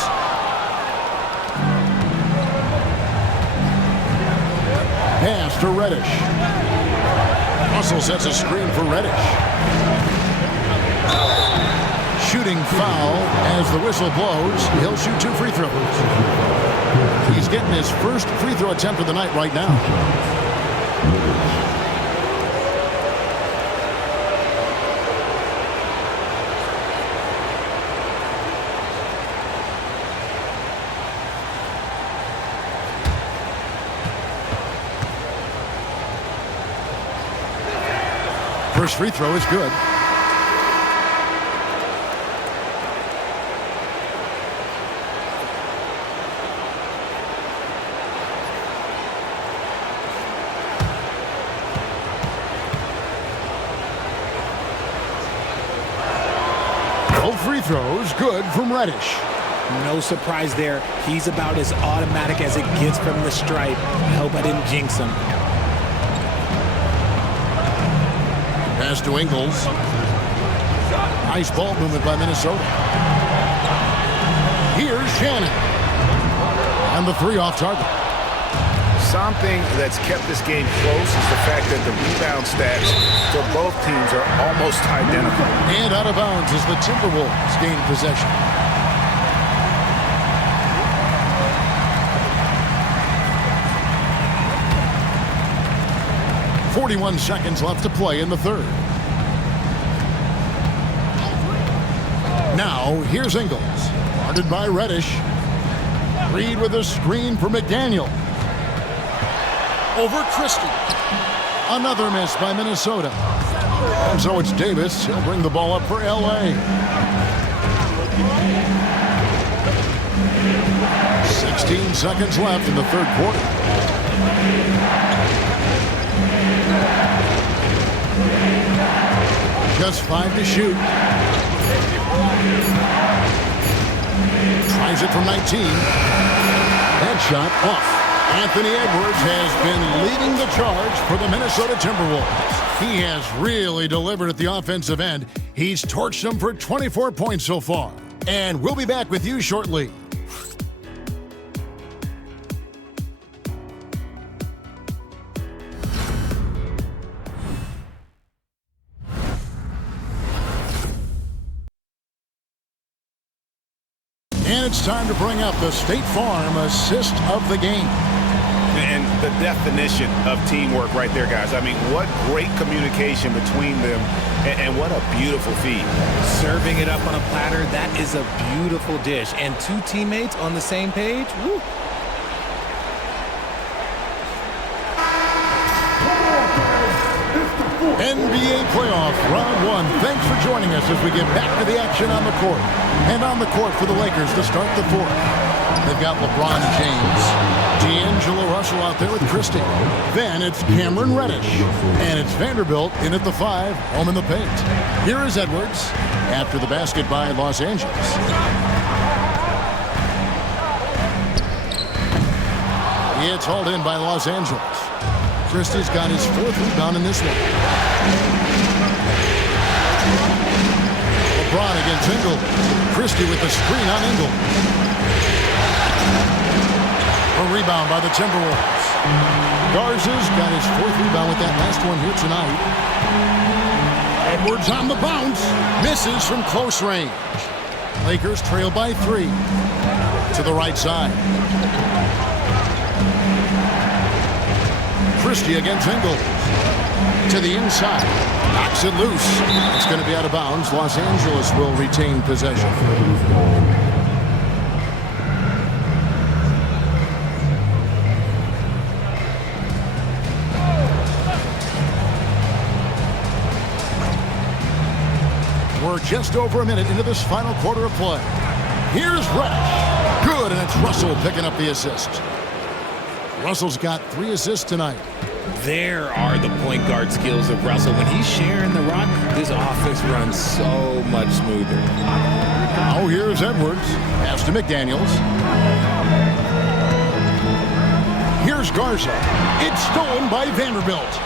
Pass to Reddish. Russell sets a screen for Reddish. Shooting foul as the whistle blows. He'll shoot 2 free throws. He's getting his first free throw attempt of the night right now. First free throw is good. Both free throws good from Reddish. No surprise there. He's about as automatic as it gets from the stripe. I hope I didn't jinx him. Pass to Ingles. Nice ball movement by Minnesota. Here's Shannon. And the 3 off target. Something that's kept this game close is the fact that the rebound stats for both teams are almost identical. And out of bounds as the Timberwolves gain possession. .41 seconds left to play in the third. Now, here's Ingles. Guarded by Reddish. Reed with a screen for McDaniel. Over Christie. Another miss by Minnesota. And so it's Davis. He'll bring the ball up for L.A. 16 seconds left in the third quarter. Just 5 to shoot. Tries it from 19. That shot off. Anthony Edwards has been leading the charge for the Minnesota Timberwolves. He has really delivered at the offensive end. He's torched them for 24 points so far. And we'll be back with you shortly. And it's time to bring up the State Farm assist of the game. And the definition of teamwork right there, guys. I mean, what great communication between them, and what a beautiful feed. Serving it up on a platter, that is a beautiful dish. And 2 teammates on the same page, woo. NBA playoff round 1. Thanks for joining us as we get back to the action on the court. And on the court for the Lakers to start the fourth. They've got LeBron James, D'Angelo Russell out there with Christie. Then it's Cameron Reddish. And it's Vanderbilt in at the 5, home in the paint. Here is Edwards after the basket by Los Angeles. It's hauled in by Los Angeles. Christie's got his 4th rebound in this one. LeBron against Ingles. Christie with the screen on Ingles. A rebound by the Timberwolves. Garza's got his 4th rebound with that last one here tonight. Edwards on the bounce. Misses from close range. Lakers trail by 3. To the right side. Christie against Ingles. To the inside. Knocks it loose. It's going to be out of bounds. Los Angeles will retain possession. just over a minute into this final quarter of play. Here's Reddish. Good, and it's Russell picking up the assist. Russell's got 3 assists tonight. There are the point guard skills of Russell. When he's sharing the rock, this offense runs so much smoother. Now here's Edwards. Pass to McDaniels. Here's Garza. It's stolen by Vanderbilt.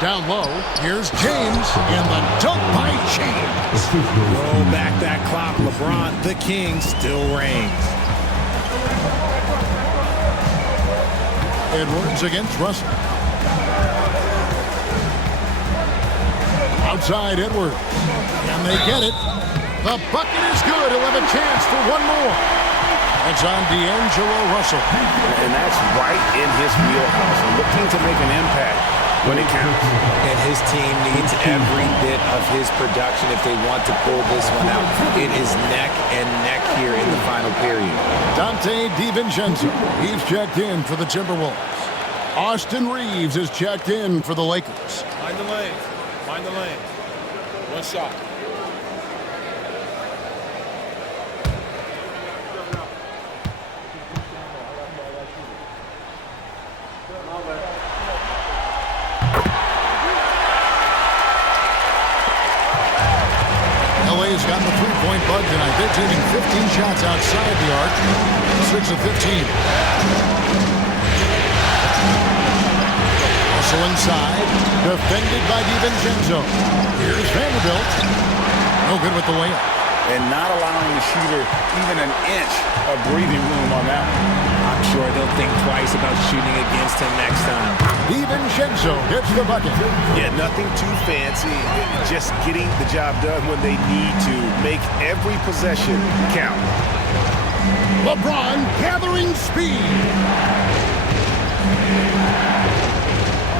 Down low, here's James, and the dunk by James. Roll back that clock. LeBron, the king, still reigns. Edwards against Russell. Outside Edwards. And they get it. The bucket is good. He'll have a chance for one more. It's on D'Angelo Russell. And that's right in his wheelhouse. Looking to make an impact when it counts. And his team needs every bit of his production if they want to pull this one out. It is neck and neck here in the final period. Dante DiVincenzo, he's checked in for the Timberwolves. Austin Reeves is checked in for the Lakers. Mind the lane. Mind the lane. One shot. LA's got the three-point bug tonight. They're taking 15 shots outside the arc. 6 of 15. Also inside, defended by DiVincenzo. Here's Vanderbilt. No good with the layup. And not allowing the shooter even an inch of breathing room on that one. I'm sure they'll think twice about shooting against him next time. DiVincenzo hits the bucket. Yeah, nothing too fancy. Just getting the job done when they need to. Make every possession count. LeBron gathering speed.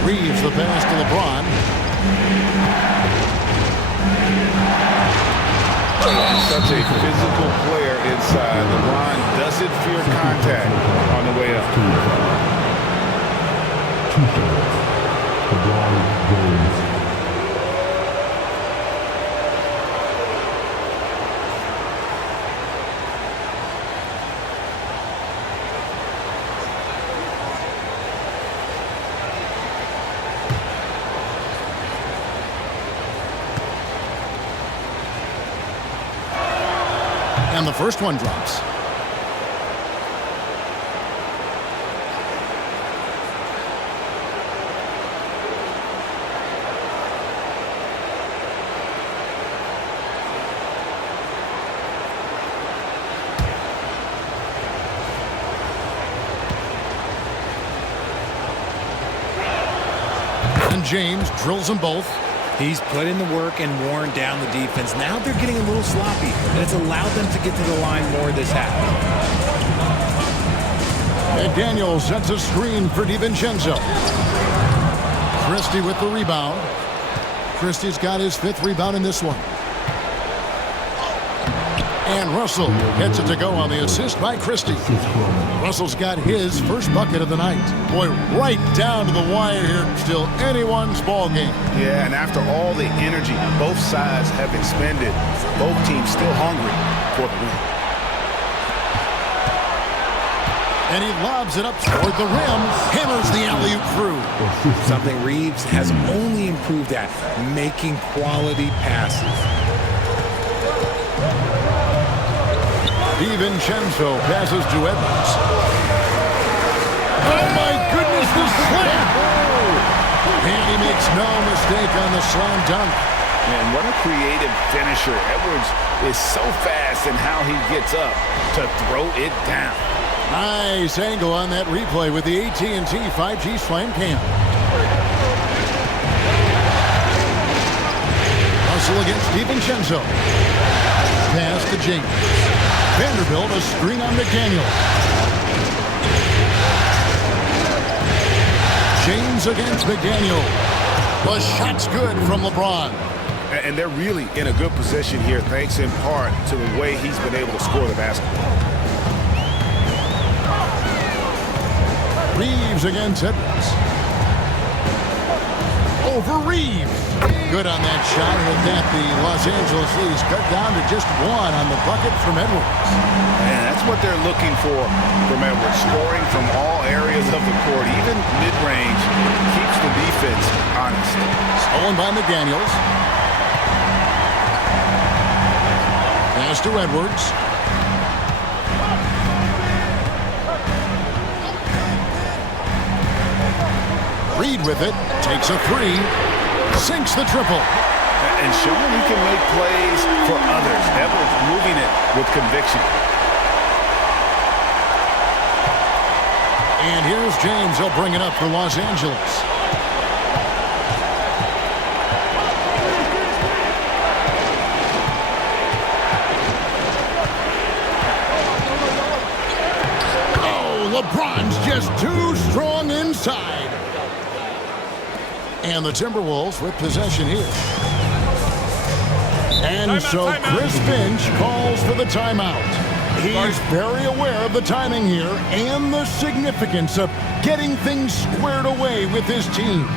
Reeves the pass to LeBron. Such a physical player inside. LeBron doesn't fear contact on the way up. 2 shots. LeBron James. And the first one drops. And James drills them both. He's put in the work and worn down the defense. Now they're getting a little sloppy, and it's allowed them to get to the line more this half. McDaniels sets a screen for DiVincenzo. Christie with the rebound. Christie's got his 5th rebound in this one. And Russell gets it to go on the assist by Christie. Russell's got his first bucket of the night. Boy, right down to the wire here. Still anyone's ball game. Yeah, and after all the energy both sides have expended, both teams still hungry for the win. And he lobs it up toward the rim. Hammers the alley-oop through. Something Reeves has only improved at, making quality passes. DiVincenzo passes to Edwards. Oh my goodness, the slam! And he makes no mistake on the slam dunk. Man, what a creative finisher. Edwards is so fast in how he gets up to throw it down. Nice angle on that replay with the AT&T 5G Slam Cam. Russell against DiVincenzo. Pass to James. Vanderbilt a screen on McDaniel. James against McDaniel. The shot's good from LeBron. And they're really in a good position here, thanks in part to the way he's been able to score the basketball. Reeves against Edwards. over Reeves. Good on that shot. With that, the Los Angeles leads cut down to just 1 on the bucket from Edwards. And that's what they're looking for from Edwards. Scoring from all areas of the court, even mid-range, keeps the defense honest. Stolen by McDaniels. Pass to Edwards. Reed with it, takes a 3, sinks the triple. And showing he can make plays for others. Edwards moving it with conviction. And here's James. He'll bring it up for Los Angeles. Oh, LeBron's just too strong inside. And the Timberwolves with possession here. And so Chris Finch calls for the timeout. He's very aware of the timing here and the significance of getting things squared away with his team.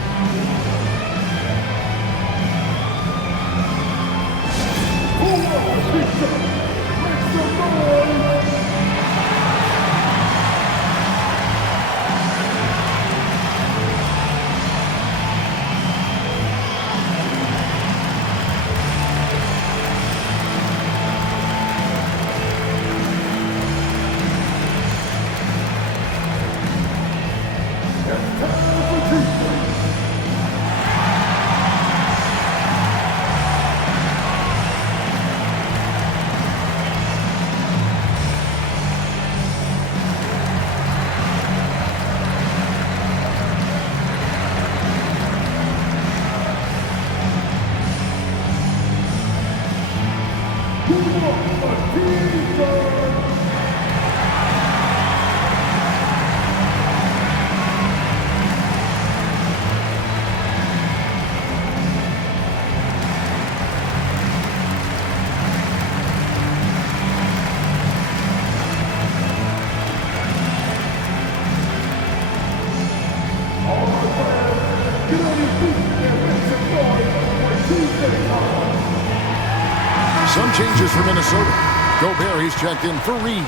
Some changes for Minnesota. Gobert, he's checked in for Reed.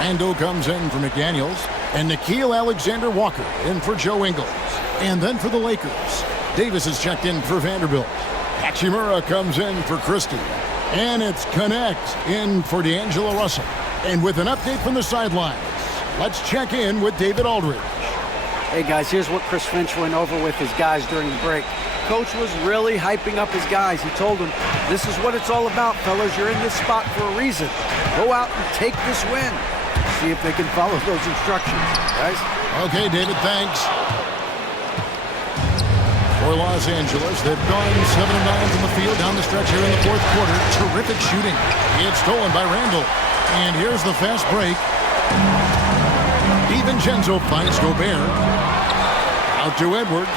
Randall comes in for McDaniels. And Nickeil Alexander-Walker in for Joe Ingles. And then for the Lakers, Davis is checked in for Vanderbilt. Hachimura comes in for Christie. And it's Connect in for D'Angelo Russell. And with an update from the sidelines, let's check in with David Aldridge. Hey guys, here's what Chris Finch went over with his guys during the break. Coach was really hyping up his guys. He told them, this is what it's all about, fellas. You're in this spot for a reason. Go out and take this win. See if they can follow those instructions, guys. Okay, David, thanks. For Los Angeles, they've gone 7 of 9 from the field down the stretch here in the fourth quarter. Terrific shooting. It's stolen by Randall. And here's the fast break. DiVincenzo finds Gobert. Out to Edwards.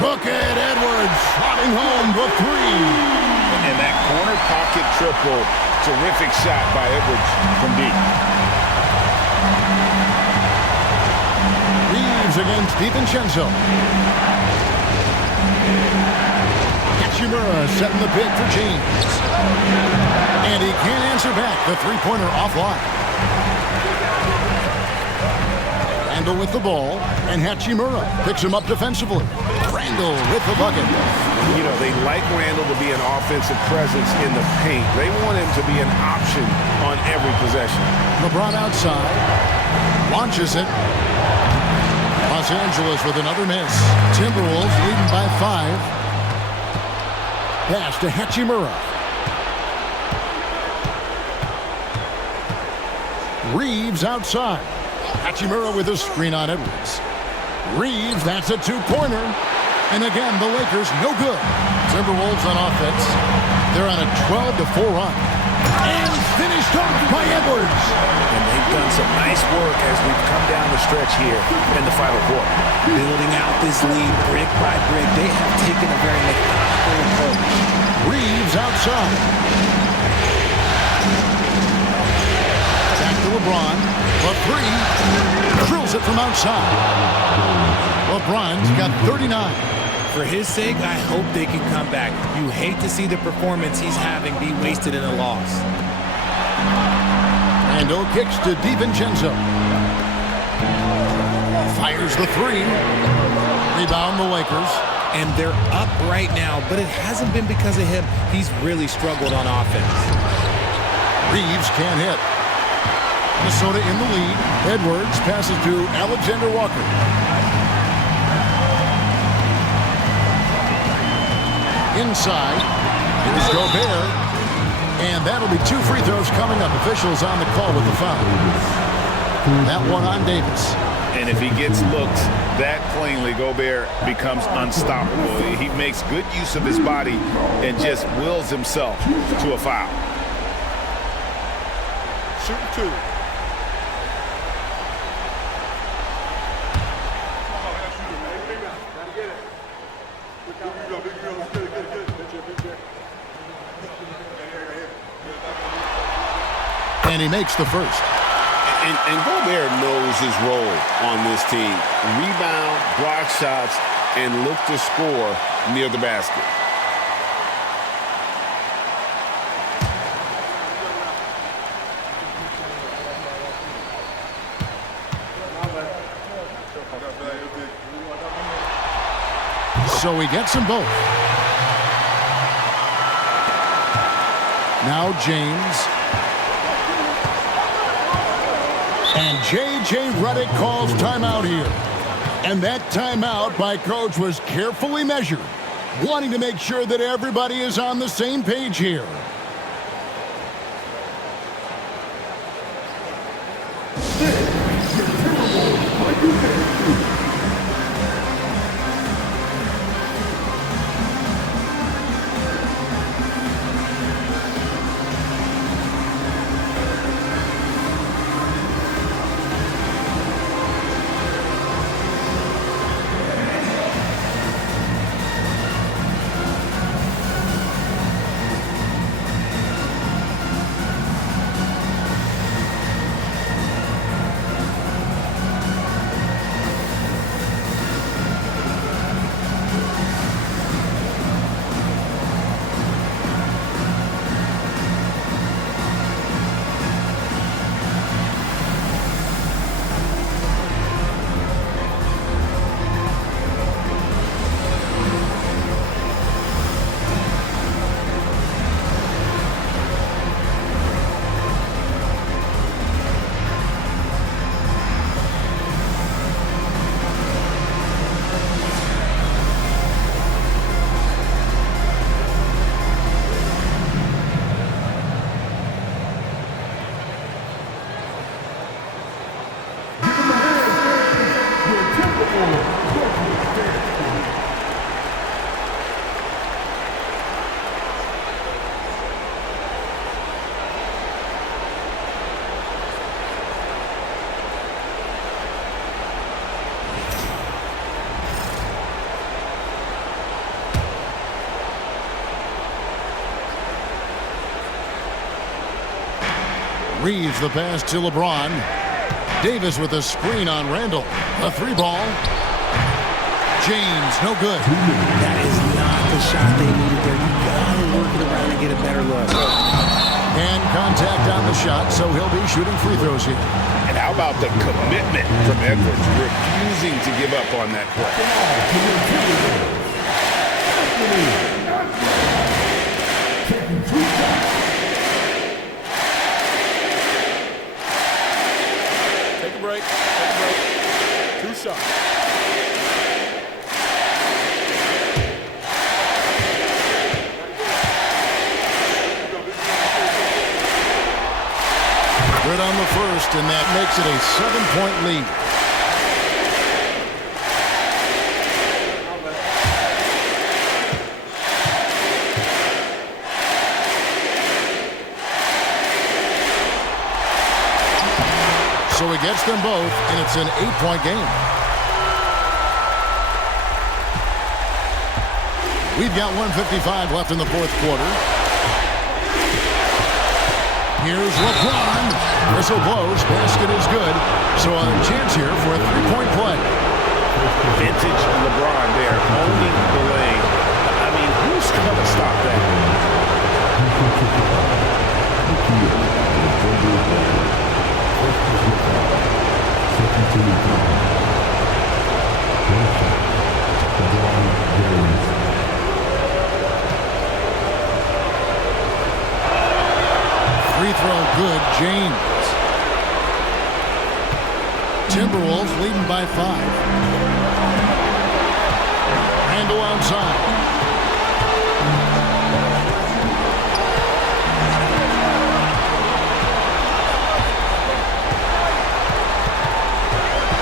Look at Edwards slotting home the 3. And that corner pocket triple. Terrific shot by Edwards from deep. Reeves against DiVincenzo. Hachimura setting the bid for James. And he can't answer back. The three-pointer offline. Randall with the ball, and Hachimura picks him up defensively. Randall with the bucket. You know, they like Randall to be an offensive presence in the paint. They want him to be an option on every possession. LeBron outside, launches it. Los Angeles with another miss. Timberwolves leading by 5. Pass to Hachimura. Reeves outside. Hachimura with a screen on Edwards. Reeves, that's a 2-pointer. And again, the Lakers no good. Timberwolves on offense. They're on a 12-4 run. And finished off by Edwards. And they've done some nice work as we've come down the stretch here in the final quarter. Building out this lead brick by brick. They have taken a very methodical approach. Reeves outside. Back to LeBron. For 3. Drills it from outside. LeBron's got 39. For his sake, I hope they can come back. You hate to see the performance he's having be wasted in a loss. Randall kicks to DiVincenzo. Fires the three. Rebound the Lakers. And they're up right now, but it hasn't been because of him. He's really struggled on offense. Reeves can't hit. Minnesota in the lead. Edwards passes to Alexander Walker. Inside. Here's Gobert. And that'll be 2 free throws coming up. Officials on the call with the foul. That one on Davis. And if he gets looks that cleanly, Gobert becomes unstoppable. He makes good use of his body and just wills himself to a foul. Shooting 2. And he makes the first. And Gobert knows his role on this team. Rebound, block shots, and look to score near the basket. So he gets them both. Now James. And J.J. Redick calls timeout here. And that timeout by Coach was carefully measured, wanting to make sure that everybody is on the same page here. Reeves the pass to LeBron. Davis with a screen on Randall. A 3-ball. James, no good. That is not the shot they needed there. You gotta work it around and get a better look. And contact on the shot, so he'll be shooting free throws here. And how about the commitment from Edwards, refusing to give up on that play. Take a break. Take a break. 2 shots. Good on the first, and that makes it a 7-point lead. So he gets them both, and it's an 8-point game. We've got 1:55 left in the fourth quarter. Here's LeBron. Whistle blows. Basket is good. So a chance here for a 3-point play. Vintage LeBron there, owning the lane. I mean, who's going to stop that? Free throw good, James. Timberwolves leading by 5. Randle outside.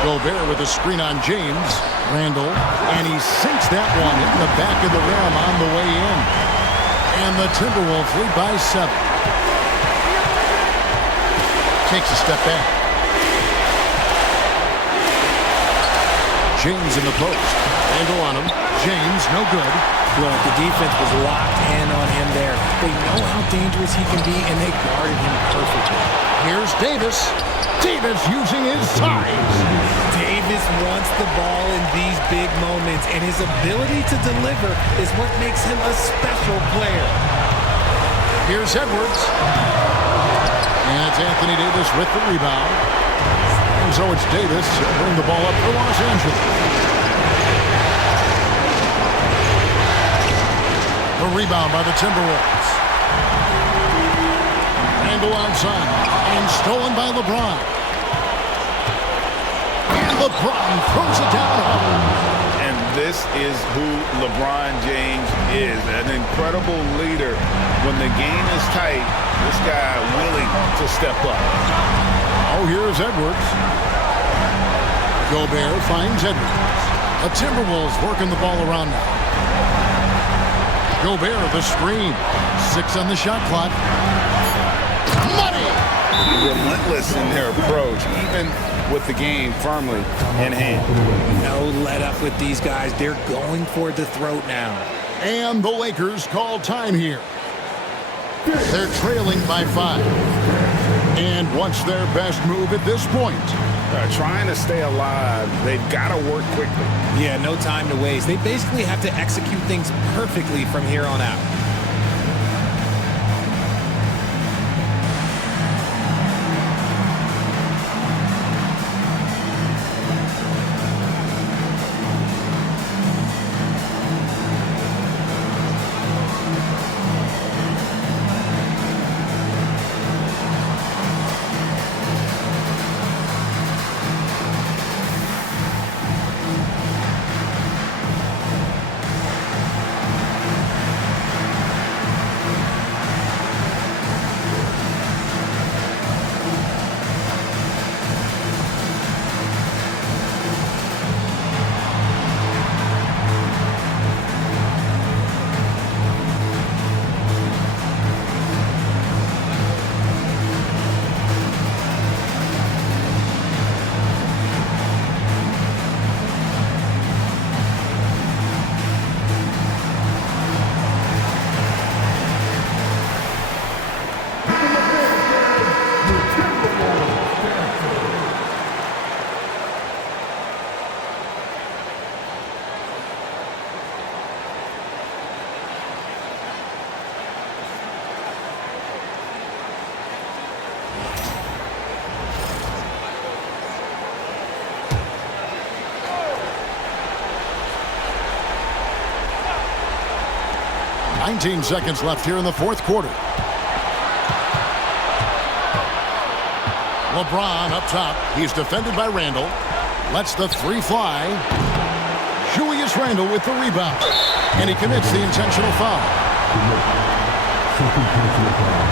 Gobert with a screen on James. Randle, and he sinks that one in the back of the rim on the way in. And the Timberwolves lead by 7. Takes a step back. James in the post. Randle on him. James, no good. Look, the defense was locked in on him there. They know how dangerous he can be, and they guarded him perfectly. Here's Davis. Davis using his size. Davis wants the ball in these big moments, and his ability to deliver is what makes him a special player. Here's Edwards. And it's Anthony Davis with the rebound. And so it's Davis to bring the ball up for Los Angeles. The rebound by the Timberwolves. Randle outside. And stolen by LeBron. And LeBron throws it down home. And this is who LeBron James is, an incredible leader. When the game is tight, this guy willing to step up. Oh, here's Edwards. Gobert finds Edwards. The Timberwolves working the ball around now. Gobert, the screen. 6 on the shot clock. Money! Relentless in their approach, even with the game firmly in hand. No let up with these guys. They're going for the throat now. And the Lakers call time here. They're trailing by 5. And what's their best move at this point? Trying to stay alive. They've got to work quickly. Yeah, no time to waste. They basically have to execute things perfectly from here on out. "19 seconds left here in the fourth quarter. LeBron up top. He's defended by Randle. Lets the 3 fly. Julius Randle with the rebound. And he commits the intentional foul. Second personal foul.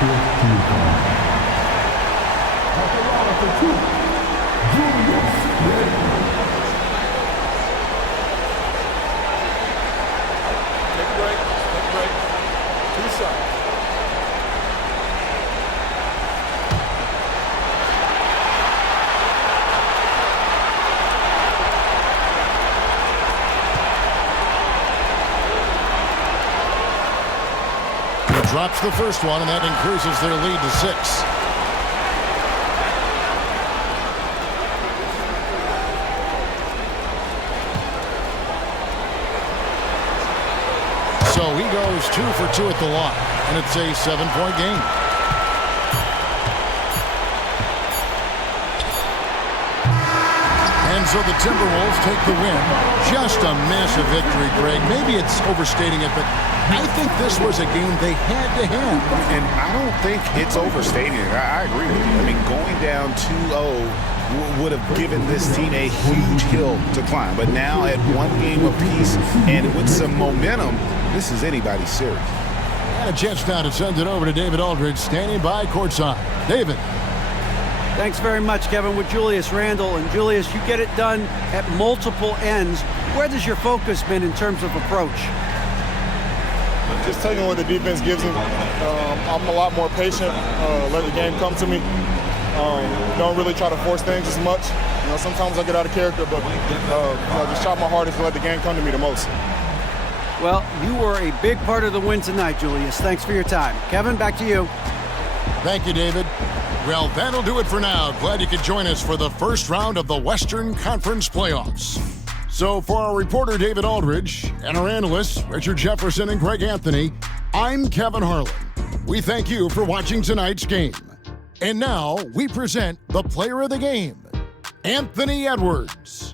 Fourth team foul. At the line for 2, Julius Randle. Take a break. Take a break. 2 shots. Drops the first one, and that increases their lead to 6. so he goes 2 for 2 at the line, and it's a 7-point game. And so the Timberwolves take the win. Just a massive victory, Greg. Maybe it's overstating it, but I think this was a game they had to have. And I don't think it's overstating it. I agree with you. I mean, going down 2-0 would have given this team a huge hill to climb. But now at 1 game apiece and with some momentum, this is anybody's series. And a chance now to send it over to David Aldridge, standing by courtside. David. Thanks very much, Kevin, with Julius Randle. And Julius, you get it done at multiple ends. Where has your focus been in terms of approach? Just taking what the defense gives him. I'm a lot more patient, let the game come to me. Don't really try to force things as much. Sometimes I get out of character, but just try my hardest to let the game come to me the most. Well, you were a big part of the win tonight, Julius. Thanks for your time. Kevin, back to you. Thank you, David. Well, that'll do it for now. Glad you could join us for the first round of the Western Conference playoffs. So for our reporter, David Aldridge, and our analysts, Richard Jefferson and Greg Anthony, I'm Kevin Harlan. We thank you for watching tonight's game. And now we present the player of the game, Anthony Edwards.